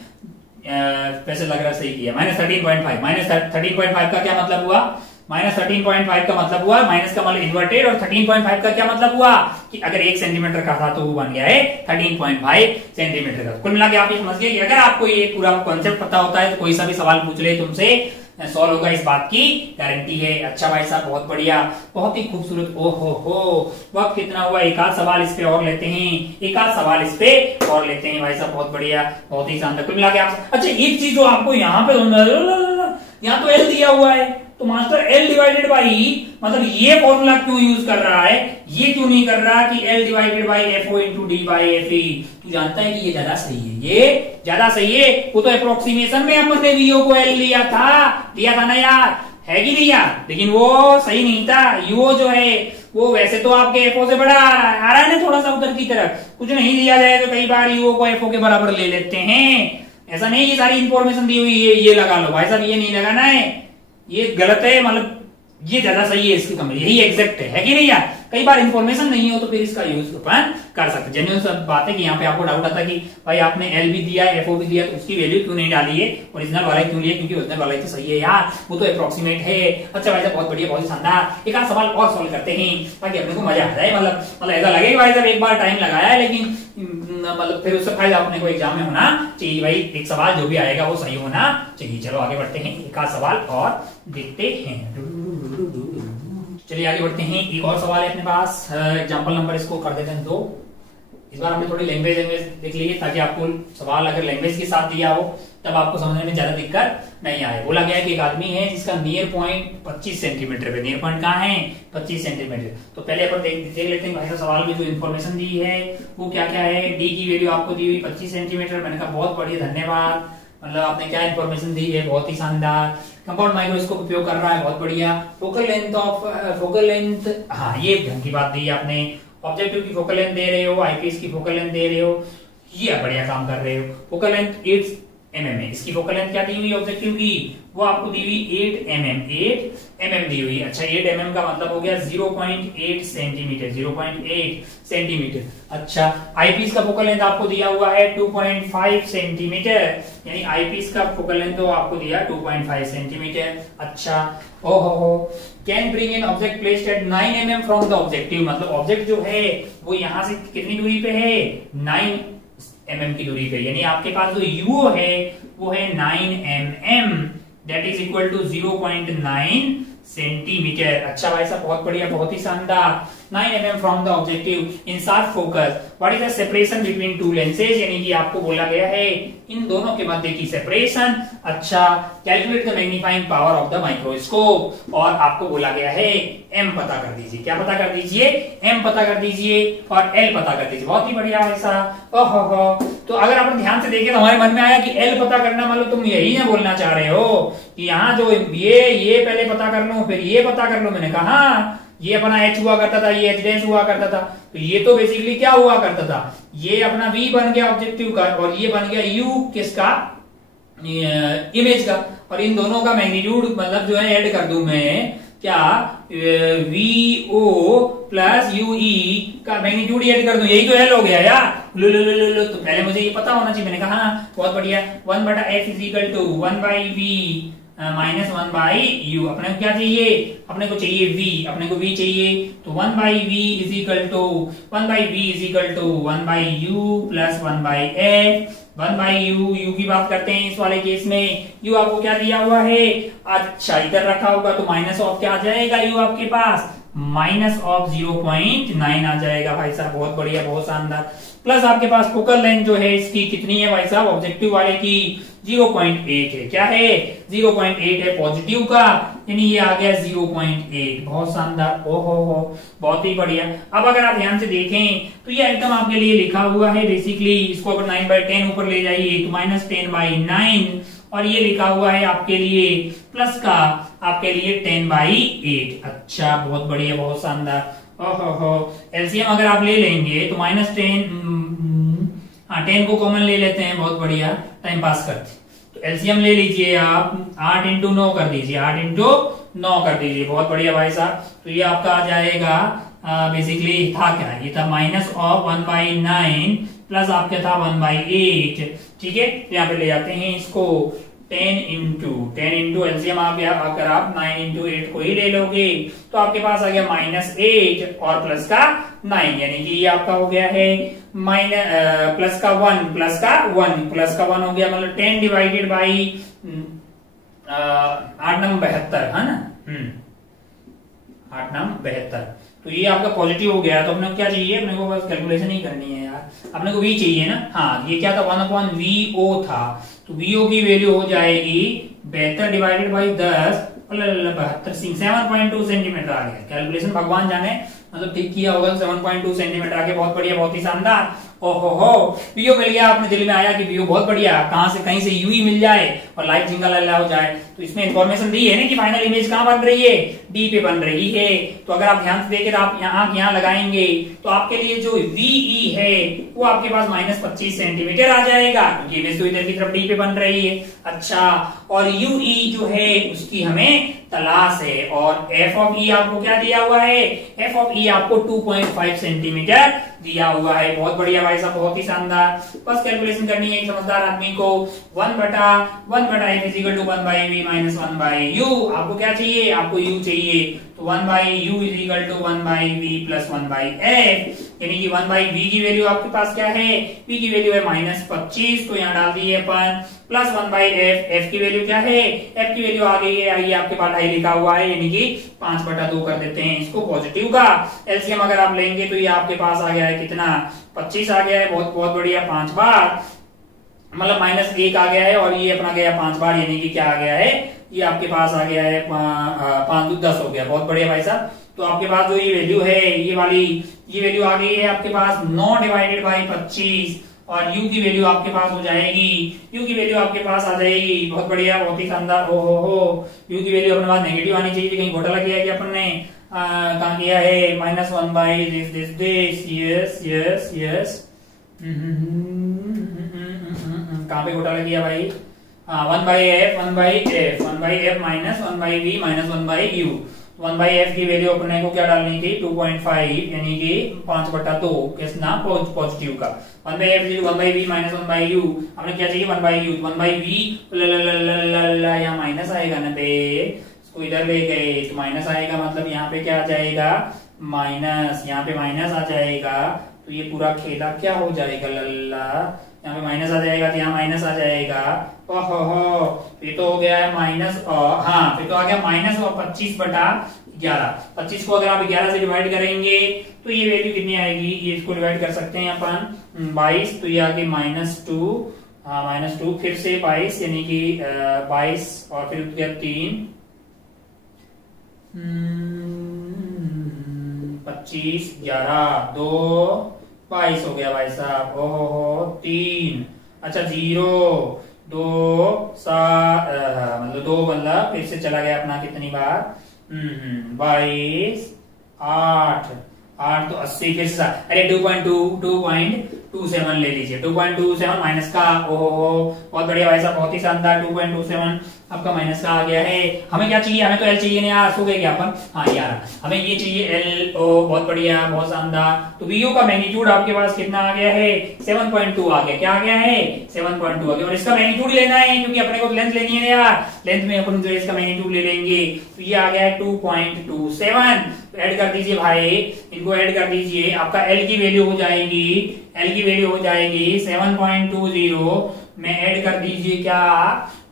वैसे लग रहा सही किया। -13.5 का क्या मतलब हुआ, -13.5 का मतलब हुआ, माइनस का मतलब इन्वर्टेड, और 13.5 का क्या मतलब हुआ कि अगर 1 सेंटीमीटर का था तो वो बन गया है 13.5 सेंटीमीटर का। कुल मिला के आप ये समझ गए कि अगर आपको ये पूरा कॉन्सेप्ट पता होता है तो कोई सा भी सवाल पूछ ले तुमसे सॉल्व होगा, इस बात की गारंटी है। अच्छा भाई साहब बहुत बढ़िया, बहुत ही खूबसूरत। ओहो वक्त कितना हुआ, एक आध सवाल इस पे और लेते हैं, भाई साहब बहुत बढ़िया, बहुत ही शानदार। कुल मिला के आप अच्छा एक चीज जो आपको यहाँ पे यहाँ तो एल दिया हुआ है, तो मास्टर एल डिवाइडेड बाई मतलब ये फॉर्मूला क्यों यूज कर रहा है, ये क्यों नहीं कर रहा कि L divided by F O into D by F E. तू जानता है कि ये ज्यादा सही है, ये ज्यादा सही है। वो तो अप्रोक्सीमेशन में अपन ने वीओ को एल लिया था ना यार, है कि नहीं यार, लेकिन वो सही नहीं था। यूओ जो है वो वैसे तो आपके एफओ से बड़ा आ रहा है ना, थोड़ा सा उधर की तरफ। कुछ नहीं दिया जाए तो कई बार यूओ को एफओ के बराबर ले लेते हैं, ऐसा नहीं कि सारी इंफॉर्मेशन दी हुई है ये लगा लो भाई साहब, ये नहीं लगाना है, ये गलत है, मतलब ये ज्यादा सही है, इसकी कम यही एग्जैक्ट है कि नहीं यार। कई बार इंफॉर्मेशन नहीं हो तो फिर इसका यूज अपन कर सकते। जेन्युइन सब बात है कि यहाँ पे आपको डाउट आता कि भाई आपने एल भी दिया एफओ भी दिया तो उसकी वैल्यू क्यों नहीं डाली है, ओरिजिनल वाला क्यों लिया, क्योंकि ओरिजिनल वाला तो सही है यार, वो तो अप्रोक्सीमेट है। अच्छा भाई साहब बहुत बढ़िया, बहुत शानदार। एक आध सवाल और सॉल्व करते हैं ताकि अपने को मजा आ जाए, मतलब ऐसा लगे भाई साहब एक बार टाइम लगाया है, लेकिन मतलब फिर उससे फायदा अपने को एग्जाम में होना चाहिए भाई, एक सवाल जो भी आएगा वो सही होना चाहिए। चलो आगे बढ़ते हैं, एक आध सवाल और देखते हैं। चलिए आगे बढ़ते हैं, एक और सवाल है अपने पास, एग्जाम्पल नंबर इसको कर देते हैं 2। इस बार हमने थोड़ी लैंग्वेज देख ली है ताकि आपको सवाल अगर लैंग्वेज के साथ दिया हो तब आपको समझने में ज्यादा दिक्कत नहीं आए। बोला गया है कि एक आदमी है जिसका नियर पॉइंट 25 सेंटीमीटर पे, नियर पॉइंट कहाँ है 25 सेंटीमीटर। तो पहले अपन देख लेते हैं भाई साहब सवाल में जो इन्फॉर्मेशन दी है वो क्या क्या है। डी की वैल्यू आपको दी हुई 25 सेंटीमीटर, मैंने कहा बहुत बढ़िया धन्यवाद, मतलब आपने क्या इन्फॉर्मेशन दी है बहुत ही शानदार। कंपाउंड माइक्रोस्कोप उपयोग कर रहा है, बहुत बढ़िया। फोकल लेंथ हाँ ये ढंग की बात दी है आपने। ऑब्जेक्टिव की फोकल लेंथ दे रहे हो, आईपीएस की फोकल लेंथ दे रहे हो, ये बढ़िया काम कर रहे हो। फोकल लेंथ 8 mm है, इसकी फोकल लेंथ क्या दी हुई ऑब्जेक्टिव की, वो आपको दी हुई 8 mm दी हुई। अच्छा 8 mm का मतलब हो गया 0.8 सेंटीमीटर। अच्छा आईपीस का फोकल लेंथ आपको दिया हुआ है 2.5 सेंटीमीटर, यानी आईपीस का फोकल लेंथ तो आपको दिया 2.5 सेंटीमीटर। अच्छा ओहो can bring an object placed at 9 mm from the objective, मतलब ऑब्जेक्ट जो है वो यहां से कितनी दूरी पे है 9 mm की दूरी पे, यानी आपके पास जो यूओ है वो है 9 mm, that is equal to 0.9 centimetre. अच्छा भाई साहब, बहुत बढ़िया, बहुत ही शानदार। 9 mm from the objective in sharp focus, what is the separation between two lenses, यानी कि आपको बोला गया है इन दोनों के मध्य की सेपरेशन। अच्छा, calculate the magnifying power of the microscope, और आपको बोला गया है m पता कर दीजिए। क्या पता कर दीजिए? m पता कर दीजिए और l पता कर दीजिए। बहुत ही बढ़िया ऐसा। ओहो, तो अगर आप ध्यान से देखें तो हमारे मन में आया कि l पता करना, मतलब तुम यही ना बोलना चाह रहे हो कि यहाँ जो ये पहले पता कर लो फिर ये पता कर लो। मैंने कहा ये अपना h हुआ करता था, ये h डैश हुआ करता था, तो ये तो बेसिकली क्या हुआ करता था, ये अपना v बन गया ऑब्जेक्टिव का, और ये बन गया u किसका, इमेज का। और इन दोनों का मैग्नीट्यूड मतलब जो है ऐड कर दूं मैं, क्या VO प्लस UE का मैग्नीट्यूड ऐड कर दूं, यही तो L हो गया यार। लो, तो पहले मुझे ये पता होना चाहिए। मैंने कहा हाँ, बहुत बढ़िया। 1/f is equal to 1/v minus 1/u। अपने को क्या चाहिए? अपने को चाहिए v, अपने को v चाहिए, तो 1/v is equal to 1/u plus 1/f। 1/u, u की बात करते हैं इस वाले केस में। u आपको क्या दिया हुआ है? अच्छा, इधर रखा होगा तो माइनस ऑफ क्या आ जाएगा, u आपके पास माइनस ऑफ 0.9 आ जाएगा भाई साहब। बहुत बढ़िया, बहुत शानदार। प्लस आपके पास फोकल लेंथ जो है इसकी कितनी है भाई साहब, ऑब्जेक्टिव वाले की 0.8 है। क्या है? 0.8 है पॉजिटिव का, यानी ये आ गया 0.8। बहुत शानदार। ओहो हो, बहुत ही बढ़िया। अब अगर आप ध्यान से देखें तो ये एकदम आपके लिए लिखा हुआ है बेसिकली, इसको अगर 9/10 ऊपर ले जाइए तो -10/9, और ये लिखा हुआ है आपके लिए प्लस का आपके लिए 10/8। अच्छा, बहुत बढ़िया, बहुत शानदार। ओहो, एलसीएम अगर आप ले लेंगे तो -10, हाँ 10 को कॉमन ले लेते हैं, बहुत बढ़िया, टाइम पास करते। तो एलसीएम ले लीजिए आप, 8 इंटू 9 कर दीजिए, 8 इंटू 9 कर दीजिए। बहुत बढ़िया भाई साहब। तो ये आपका आ जाएगा बेसिकली था क्या, ये था माइनस ऑफ 1/9 प्लस आपके था 1/8। ठीक है, यहाँ पे ले जाते हैं इसको 10 इंटू एलसीएम आ गया। अगर आप 9 इंटू 8 को ही ले लोगे तो आपके पास आ गया -8 और प्लस का 9, यानी कि ये आपका हो गया है प्लस का 1 प्लस का 1 हो गया, मतलब 10 डिवाइडेड बाई 8 नंबर 72 है ना, 8 नंबर 72। तो ये आपका पॉजिटिव हो गया। तो अपने को क्या चाहिए, अपने को बस कैलकुलेशन ही करनी है यार, अपने को v चाहिए ना। हाँ, ये क्या था, 1/VO था, तो VO की वैल्यू हो जाएगी 72 डिवाइडेड बाई 10, 72, 7.2 सेंटीमीटर आ गया। कैलकुलेशन भगवान जाने, मतलब ठीक किया होगा। 7.2 सेंटीमीटर आ गया। बहुत बढ़िया, बहुत ही शानदार। ओहो हो, वीओ मिल गया। अपने दिल में आया कि वीओ बहुत बढ़िया, कहां से कहीं से यूई मिल जाए और लाइट जिंगल हो जाए। तो इसमें इंफॉर्मेशन दी है ना कि फाइनल इमेज कहां बन रही है, डी पे बन रही है। तो अगर आप ध्यान से देखें तो आप यहाँ लगाएंगे तो आपके लिए जो वीई है वो आपके पास -25 सेंटीमीटर आ जाएगा, क्योंकि इमेज तो इधर की तरफ डी पे बन रही है। अच्छा, और यूई जो है उसकी हमें तलाश है। और एफ ऑफ ई आपको क्या दिया हुआ है, एफ ऑफ ई आपको 2.5 सेंटीमीटर दिया हुआ है। बहुत बढ़िया भाई साहब, बहुत ही शानदार। बस कैलकुलेशन करनी है एक समझदार आदमी को। 1/f is equal to 1/v minus 1/u। आपको क्या चाहिए, आपको u चाहिए, तो 1/u is equal to 1/v plus 1/f, यानी कि 1/v की वैल्यू आपके पास क्या है, v की वैल्यू है -25, तो यहाँ डाल दिए अपन, प्लस 1/f, f की वैल्यू क्या है, f की वैल्यू आ गई है, आइए आपके पास ढाई लिखा हुआ है, यानी कि 5/2 कर देते हैं इसको पॉजिटिव का। एलसीएम अगर आप लेंगे तो ये आपके पास आ गया है कितना, 25 आ गया है। बहुत बहुत बढ़िया, 5 बार, मतलब -1 आ गया है, और ये अपना गया 5 बार, यानी कि क्या आ गया है, ये आपके पास आ गया है 5 10 हो गया। बहुत बढ़िया भाई साहब। तो आपके पास जो ये वैल्यू है, ये वाली ये वैल्यू आ गई है आपके पास 9 डिवाइडेड बाई 25, और u की वैल्यू आपके पास हो जाएगी, u की वैल्यू आपके पास आ जाएगी। बहुत बढ़िया, बहुत ही शानदार। हो u की वैल्यू अपने पास नेगेटिव आनी चाहिए, कहीं घोटाला किया है कि अपन ने कहा किया है, -1/this, यस कहाँ पे घोटाला किया भाई, 1/f minus 1/v minus 1/u। 1/f की वैल्यू अपने को क्या डालनी थी, 2.5, यानी कि 5/2 किसना, पॉजिटिव का। 1/f 1/v माइनस 1/u, हमने क्या चाहिए 1/u, 1/v यहाँ माइनस आएगा ना बे, इसको इधर ले गए तो माइनस आएगा, मतलब यहाँ पे क्या आ जाएगा, माइनस, यहाँ पे माइनस आ जाएगा, तो ये पूरा खेला क्या हो जाएगा लल्ला, यहाँ पे माइनस आ जाएगा तो यहाँ माइनस आ जाएगा, ओहो, ये तो हो गया है माइनस, हाँ फिर तो आ गया माइनस और 25/11। 25 को अगर आप 11 से डिवाइड करेंगे तो ये वैल्यू कितनी आएगी, ये इसको डिवाइड कर सकते हैं अपन 22, तो ये आ गई -2, हाँ -2, फिर से 22 यानी कि 22 और फिर 3 25 11 2 22 हो गया भाई साहब। ओहो 3, अच्छा 0 2 7 मतलब 2 मतलब फिर से चला गया अपना कितनी बार 22 8 8 तो 80 फिर से, अरे 2.27 ले लीजिए, 2.27 माइनस का, ओहो बहुत बढ़िया भाई साहब, बहुत ही शानदार, 2.27 आपका माइनस का आ गया है। हमें क्या चाहिए, हमें तो एल चाहिए नहीं यार, सो गए क्या अपन, हाँ यार हमें ये चाहिए एल ओ, बहुत बढ़िया बहुत शानदार। तो वीओ का मैग्नीट्यूड आपके पास कितना आ गया है 7.2 आ गया, क्या आ गया है 7.2 आ गया, और इसका मैग्नीट्यूड लेना है क्योंकि अपने को लेंथ लेनी है यार, लेंथ में अपन जो इसका मैग्नीट्यूड ले लेंगे, तो ये आ गया है 2.27। ऐड कर दीजिए भाई, इनको ऐड कर दीजिए, आपका एल की वैल्यू हो जाएगी, एल की वैल्यू हो जाएगी 7.20 में ऐड कर दीजिए क्या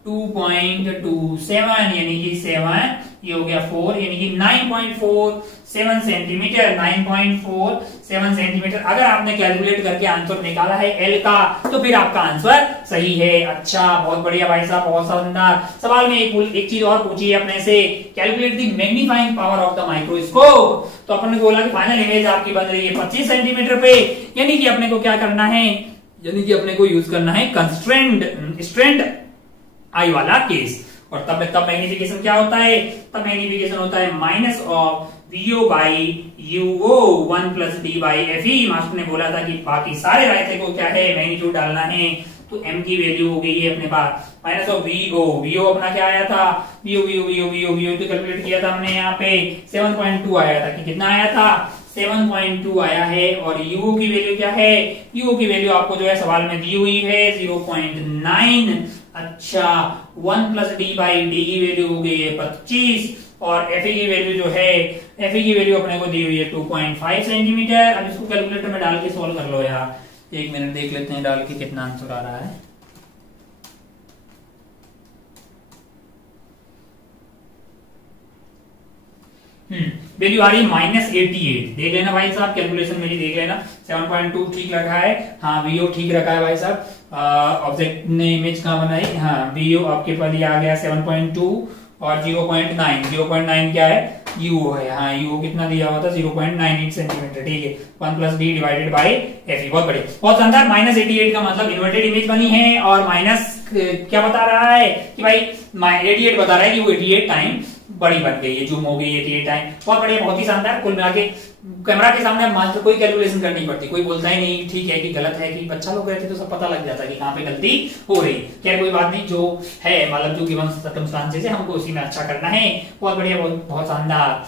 2.27 यानी कि 7, ये हो गया 4 यानी कि 9.47 सेंटीमीटर, 9.47 सेंटीमीटर। अगर आपने कैलकुलेट करके आंसर निकाला है एल का तो फिर आपका आंसर सही है। अच्छा बहुत बढ़िया भाई साहब, बहुत शानदार। सवाल में एक चीज और पूछिए अपने से, calculate the magnifying power of the microscope. तो अपन ने बोला कि फाइनल इमेज आपकी बन रही है 25 सेंटीमीटर पे, यानी कि अपने को क्या करना है, यानी कि अपने को यूज करना है कंस्ट्रेंड स्ट्रेंड आई वाला केस। और तब मैग्निफिकेशन क्या होता है, तब मैग्निफिकेशन होता है minus of VO by UO 1 plus D by F E. Master ने बोला था कि बाकी सारे रायते को क्या है मैग्नीट्यूड डालना है, तो एम की वैल्यू हो गई है अपने पास माइनस ऑफ वीओ, वीओ अपना क्या आया था VO VO VO VO VO तो कैलकुलेट किया था हमने यहाँ पे 7.2 आया था, कि कितना आया था 7.2 आया है। और यूओ की वैल्यू क्या है, यूओ की वैल्यू आपको जो है सवाल में दी हुई है 0.9। अच्छा 1 प्लस डी बाई डी की वैल्यू हो गई है 25, और एफ की वैल्यू जो है, एफ की वैल्यू अपने को दी हुई है 2.5 सेंटीमीटर। अब इसको कैलकुलेटर में डाल के सोल्व कर लो यार, एक मिनट देख लेते हैं डाल के कितना आंसर आ रहा है। वैल्यू आ रही है -88। देख लेना भाई साहब, कैलकुलेशन मेरी देख लेना, 7.2 ठीक रखा है, हाँ वीओ ठीक रखा है भाई साहब। ऑब्जेक्ट ने इमेज कहाँ बनाई, हाँ वीओ आपके पास ये आ गया 7.2 और 0.9, 0.9 क्या है यूओ है, हाँ यूओ कितना दिया हुआ था 0.98 सेंटीमीटर, ठीक है 1 plus D divided by F. बहुत बढ़िया बहुत शानदार। -88 का मतलब इन्वर्टेड इमेज बनी है, और माइनस क्या बता रहा है कि भाई 88 बता रहा है कि वो 88 टाइम बड़ी बन गई है, जूम हो गई 88 टाइम। बहुत बढ़िया बहुत ही शानदार। कुल मिला के कैमरा के सामने मात्र कोई कैलकुलेशन करनी पड़ती, कोई बोलता ही नहीं ठीक है कि गलत है कि अच्छा लोग रहते तो सब पता लग जाता है कि कहाँ पे गलती हो रही। खैर कोई बात नहीं, जो है मतलब जो गिवन सर्कमस्टांसेस है हमको उसी में अच्छा करना है। बहुत बढ़िया बहुत शानदार।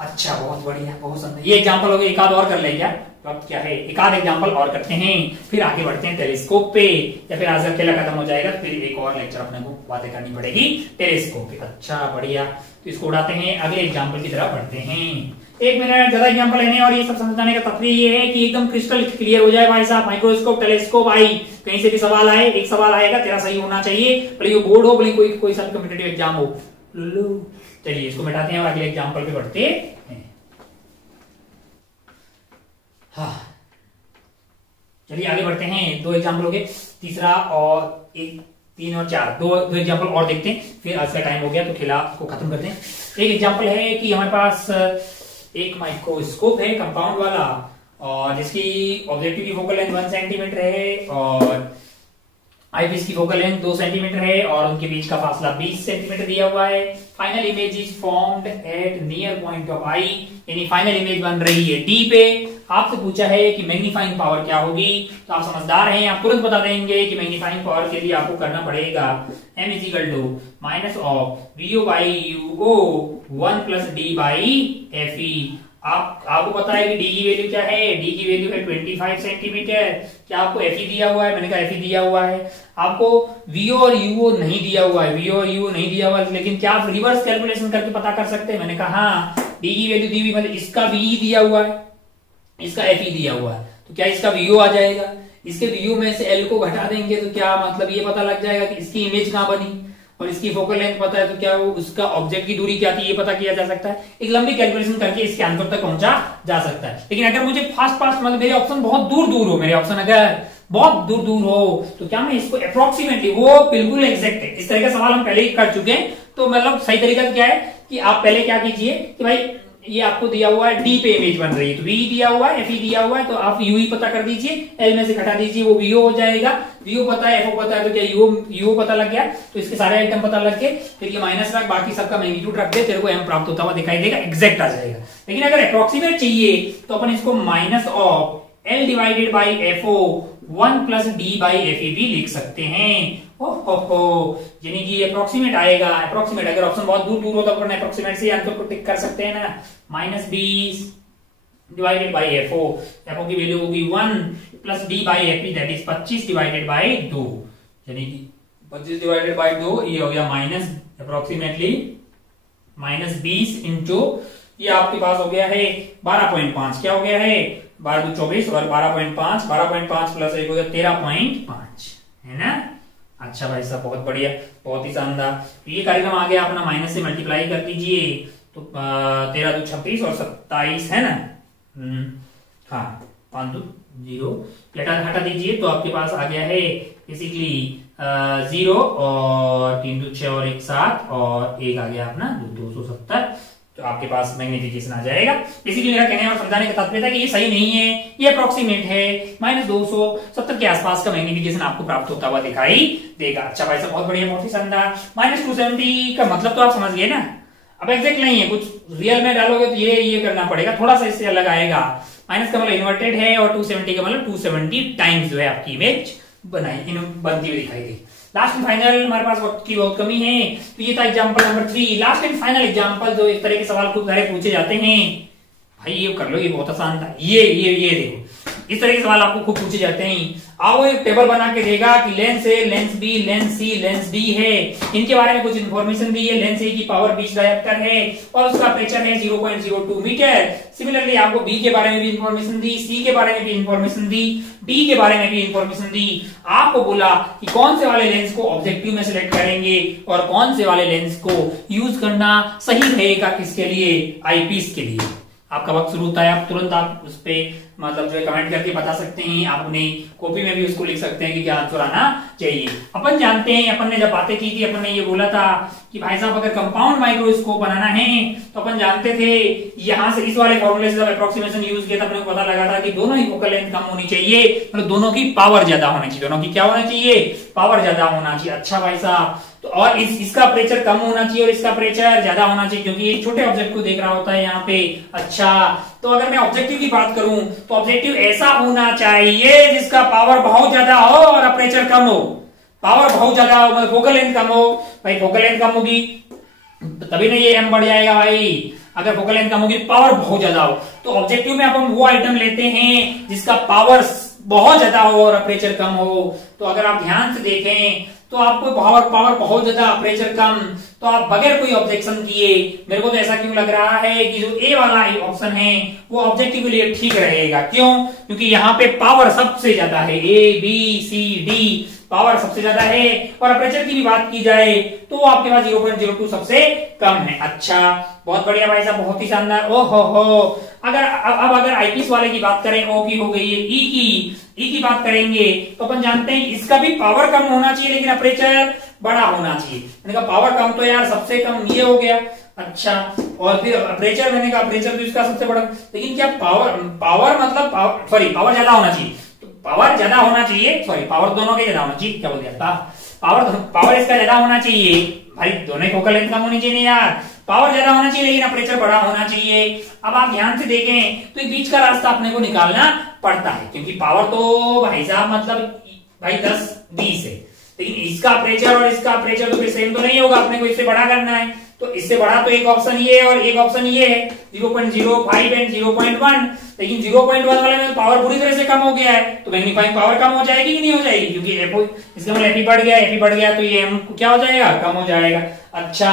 अच्छा बहुत बढ़िया बहुत शानदार। ये एग्जांपल हो गया, एक आध और कर ले क्या, अब क्या है एक आध एग्जांपल और करते हैं, फिर आगे बढ़ते हैं टेलीस्कोप पे, या फिर आज का खेला खत्म हो जाएगा फिर एक और लेक्चर अपने को बातें करनी पड़ेगी टेलीस्कोप पे। अच्छा बढ़िया, तो इसको उड़ाते हैं, अगले एग्जांपल की तरफ बढ़ते हैं। एक मिनट, ज्यादा एग्जांपल है नहीं और ये सब समझाने का तत्व ये है कि एकदम क्रिस्टल क्लियर हो जाए भाई साहब। माइक्रोस्कोप टेलीस्कोप आई, कहीं से भी सवाल आए, एक सवाल आएगा तेरा सही होना चाहिए, भले ये बोर्ड हो भले कोई सब कॉम्पिटिटिव एग्जाम हो। चलिए इसको मिटाते हैं और अगले एग्जांपल पे बढ़ते हैं। हाँ चलिए आगे बढ़ते हैं। दो एग्जाम्पल हो गए, तीसरा और एक 3 और 4 दो एग्जाम्पल और देखते हैं, फिर आज का टाइम हो गया तो खेला को खत्म करते हैं। एक एग्जाम्पल है कि हमारे पास एक माइक्रोस्कोप है कंपाउंड वाला, और जिसकी ऑब्जेक्टिव की फोकल लेंथ 1 सेंटीमीटर है और आईपीस की फोकल लेंथ 2 सेंटीमीटर है, और उनके बीच का फासला 20 सेंटीमीटर दिया हुआ है। Final image is formed at near point of eye, यानी फाइनल इमेज बन रही है डी पे। आपसे पूछा है कि मैग्नीफाइंग पावर क्या होगी, तो आप समझदार हैं, आप तुरंत बता देंगे कि मैग्नीफाइंग पावर के लिए आपको करना पड़ेगा m equal to minus of VO by UO 1 plus D by F E. आपको पता है कि डी की वैल्यू क्या है, डी की वैल्यू है 25 सेंटीमीटर। क्या आपको एफ ई दिया हुआ है, मैंने कहा एफ ई दिया हुआ है। आपको वीओ और यूओ नहीं दिया हुआ है, वीओ और यूओ नहीं दिया हुआ है, लेकिन क्या आप रिवर्स कैलकुलेशन करके पता कर सकते हैं। मैंने कहा हाँ डी की वैल्यू दी हुई, मतलब इसका वी दिया हुआ है, इसका एफ ई दिया हुआ है, तो क्या इसका वीओ आ जाएगा, इसके व्यू में से एल को घटा देंगे तो क्या मतलब ये पता लग जाएगा कि इसकी इमेज कहां बनी, और इसकी फोकल लेंथ पता है तो क्या वो उसका ऑब्जेक्ट की दूरी क्या थी ये पता किया जा सकता है। एक लंबी कैलकुलेशन करके इसके आंसर तक पहुंचा जा सकता है। लेकिन अगर मुझे फास्ट फास्ट मतलब मेरे ऑप्शन बहुत दूर दूर हो, मेरे ऑप्शन अगर बहुत दूर दूर हो तो क्या मैं इसको अप्रोक्सीमेटली, वो बिल्कुल एग्जैक्ट है, इस तरह का सवाल हम पहले ही कर चुके हैं। तो मतलब सही तरीका क्या है कि आप पहले क्या कीजिए कि भाई ये आपको दिया हुआ है डी पे इमेज बन रही है तो वी दिया हुआ है, एफ दिया हुआ है तो आप यू ही पता कर दीजिए, एल में से घटा दीजिए वो वीओ हो जाएगा। वीओ पता है, एफओ पता है तो क्या यूओ पता लग गया, तो इसके सारे आइटम पता लग गए। फिर ये माइनस रख, बाकी सबका मैग्नीट्यूड रख दे, तेरे को एम प्राप्त होता हुआ दिखाई देगा, एग्जैक्ट आ जाएगा। लेकिन अगर अप्रोक्सीमेट चाहिए तो अपन इसको minus of L divided by FO 1 plus D by F भी लिख सकते हैं। ओहो, यानी कि अप्रोक्सीमेट आएगा। अप्रोक्सीमेट अगर ऑप्शन बहुत दूर दूर हो तो अपन अप्रोक्सीमेट से आंसर को टिक कर सकते हैं ना। Minus 20 divided by FO, FO की वैल्यू होगी 1 plus D by F that is 25 divided by 2, यानी कि 25 डिवाइडेड बाई 2 ये हो गया माइनस अप्रोक्सीमेटली माइनस 20 इंटू ये आपके पास हो गया है 12.5, क्या हो गया है 12 24 और 12.5 प्लस 1 हो गया 13.5, है ना। अच्छा भाई साहब बहुत बढ़िया, बहुत ही शानदार। ये कार्यक्रम आ गया अपना, माइनस से मल्टीप्लाई कर दीजिए तो 13 2 26 और 27 है ना। हाँ 5 2 0 हटा दीजिए तो आपके पास आ गया है बेसिकली 0 और 3 2 6 और 1 7 और 1 आ गया अपना 270, तो आपके पास मैग्निफिकेशन आ जाएगा। इसीलिए मेरा कहने और समझाने का तात्पर्य था कि ये सही नहीं है, ये अप्रोक्सीमेट है, माइनस 270 के आसपास का मैग्निफिकेशन आपको प्राप्त होता हुआ दिखाई देगा। अच्छा भाई साहब बहुत बढ़िया, बहुत ही शानदार। माइनस 270 का मतलब तो आप समझ गए ना। अब एग्जैक्ट नहीं है, कुछ रियल में डालोगे तो ये करना पड़ेगा, थोड़ा सा इससे अलग आएगा। माइनस का मतलब इन्वर्टेड है और 270 का मतलब 270 टाइम्स जो है आपकी इमेज बनती हुई दिखाई दी। लास्ट एंड फाइनल, हमारे पास वक्त की बहुत कमी है तो ये था example number 3, last and final example जो इस तरह के सवाल खूब सारे पूछे जाते हैं। भाई ये कर लो, ये बहुत आसान था। ये देखो इस तरह के सवाल आपको खूब पूछे जाते हैं। आओ एक टेबल बना के देगा कि lens A, lens B, lens C, lens D है, इनके बारे में कुछ इन्फॉर्मेशन दी है। लेंस ए की पावर 20 डायोप्टर है और उसका अपर्चर है 0.02 मीटर। सिमिलरली आपको बी के बारे में भी इंफॉर्मेशन दी, सी के बारे में भी इंफॉर्मेशन दी, डी के बारे में भी इंफॉर्मेशन दी। आपको बोला कि कौन से वाले लेंस को ऑब्जेक्टिव में सिलेक्ट करेंगे और कौन से वाले लेंस को यूज करना सही रहेगा किसके लिए, आईपीस के लिए। आपका वक्त शुरू होता है, आप तुरंत आप उस पे मतलब जो है कमेंट करके बता सकते हैं। आप अपनी कॉपी में भी उसको लिख सकते हैं कि क्या आंसर आना चाहिए। अपन जानते हैं, अपन ने जब बातें की थी अपन ने ये बोला था कि भाई साहब अगर कंपाउंड माइक्रोस्कोप बनाना है तो अपन जानते थे यहां से इस वाले फॉर्मूले से जब अप्रोक्सीमेशन यूज किया था अपने को पता लगा था कि दोनों ही फोकल लेंथ कम होनी चाहिए, मतलब दोनों की पावर ज्यादा होनी चाहिए। दोनों की क्या होना चाहिए, पावर ज्यादा होना चाहिए। अच्छा भाई साहब तो और इसका प्रेशर कम होना चाहिए और इसका प्रेशर ज्यादा होना चाहिए क्योंकि ये छोटे ऑब्जेक्ट को देख रहा होता है यहाँ पे। अच्छा तो अगर मैं ऑब्जेक्टिव की बात करूं तो ऑब्जेक्टिव ऐसा होना चाहिए जिसका पावर बहुत ज्यादा हो और अपर्चर कम हो। पावर बहुत ज्यादा हो, फोकल लेंथ कम हो। भाई फोकल लेंथ कम होगी तभी ना ये एम बढ़ जाएगा भाई। अगर फोकल लेंथ कम होगी पावर बहुत ज्यादा हो, तो ऑब्जेक्टिव में अपन वो आइटम लेते हैं जिसका पावर बहुत ज्यादा हो और अपर्चर कम हो। तो अगर आप ध्यान से देखें तो आपको पावर बहुत ज्यादा अपर्चर कम, तो आप बगैर कोई ऑब्जेक्शन किए, मेरे को तो ऐसा क्यों लग रहा है कि जो ए वाला ऑप्शन है वो ऑब्जेक्टिव के लिए ठीक रहेगा। क्यों? क्योंकि यहाँ पे पावर सबसे ज्यादा है, A B C D power सबसे ज्यादा है और अपर्चर की भी बात की जाए तो आपके पास 0.02 सबसे कम है। अच्छा बहुत बढ़िया भाई साहब, बहुत ही शानदार। ओहो अगर आईपीएस वाले की बात करें, ओ की हो गई है, ई की बात करेंगे तो अपन जानते हैं इसका भी पावर कम होना चाहिए लेकिन अपर्चर बड़ा होना चाहिए। मैंने कहा पावर कम तो यार सबसे कम ये हो गया। अच्छा और फिर अपर्चर, मैंने कहा अपर्चर तो इसका सबसे बड़ा, लेकिन क्या पावर मतलब पावर ज्यादा होना चाहिए, पावर ज्यादा होना चाहिए, पावर दोनों के ज्यादा होना चाहिए, क्या बोल दिया, पावर इसका ज्यादा होना चाहिए भाई। दोनों फोकल लेंथ कम होनी चाहिए यार, पावर ज्यादा होना चाहिए लेकिन अपर्चर बड़ा होना चाहिए। अब आप ध्यान से देखें तो बीच का रास्ता अपने को निकालना पड़ता है क्योंकि पावर तो भाई साहब मतलब भाई 10 20 है, लेकिन इसका अपर्चर और इसका अपर्चर तो सेम तो नहीं होगा, अपने को इससे बड़ा करना है। तो इससे बड़ा तो एक ऑप्शन ये है और एक ऑप्शन ये है 0.05 एंड 0.1, लेकिन 0.1 वाले में पावर पूरी तरह से कम हो गया है, तो मैग्नीफाइंग पावर कम हो जाएगी कि नहीं हो जाएगी, क्योंकि इसका मतलब एपी बढ़ गया तो ये एम क्या हो जाएगा, कम हो जाएगा। अच्छा,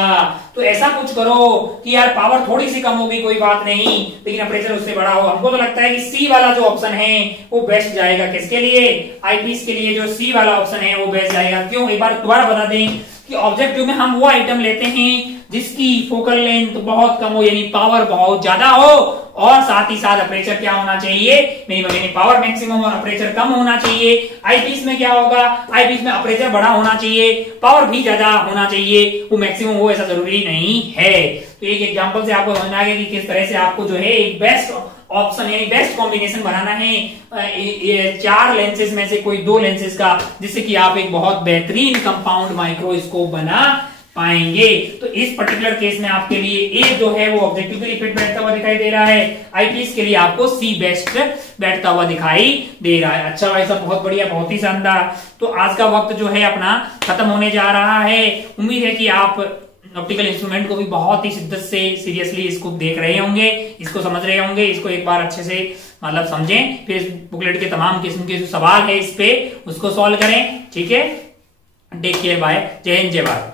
तो ऐसा कुछ करो कि यार पावर थोड़ी सी कम होगी कोई बात नहीं, लेकिन अपर्चर उससे बड़ा हो। हमको तो लगता है कि सी वाला जो ऑप्शन है वो बेस्ट जाएगा। किसके लिए? आईपीस के लिए जो सी वाला ऑप्शन है वो बेस्ट जाएगा। क्यों? एक बार दोबारा बता दें कि ऑब्जेक्टिव में हम वो आइटम लेते हैं जिसकी फोकल लेंथ बहुत कम हो, यानी पावर बहुत ज्यादा हो, और साथ ही साथ अपर्चर क्या होना चाहिए, मिनिमम, यानी पावर मैक्सिमम और अपर्चर कम होना चाहिए। आईपीस में क्या होगा, आईपीस में अपर्चर बड़ा होना चाहिए, पावर भी ज्यादा होना चाहिए, वो मैक्सिमम हो ऐसा जरूरी नहीं है। तो एक एग्जांपल से आपको समझ आ गया कि किस तरह से आपको जो है एक बेस्ट ऑप्शन यानी बेस्ट कॉम्बिनेशन बनाना है ये 4 लेंसेज में से कोई 2 लेंसेज का, जिससे कि आप एक बहुत बेहतरीन कंपाउंड माइक्रोस्कोप बना पाएंगे। तो इस पर्टिकुलर केस में आपके लिए ए जो है वो ऑब्जेक्टिव के लिए फिट बैठता हुआ दिखाई दे रहा है, आईपीएस के लिए आपको सी बेस्ट बैठता हुआ दिखाई दे रहा है। अच्छा भाई साहब, बहुत बढ़िया, बहुत ही शानदार। तो आज का वक्त जो है अपना खत्म होने जा रहा है। उम्मीद है कि आप ऑप्टिकल इंस्ट्रूमेंट को भी बहुत ही शिद्दत से सीरियसली इसको देख रहे होंगे, इसको समझ रहे होंगे, इसको एक बार अच्छे से मतलब समझें, फिर बुकलेट के तमाम किस्म के जो सवाल है इस पे उसको सॉल्व करें। ठीक है, टेक केयर, बाय, जय हिंद, जय भारत।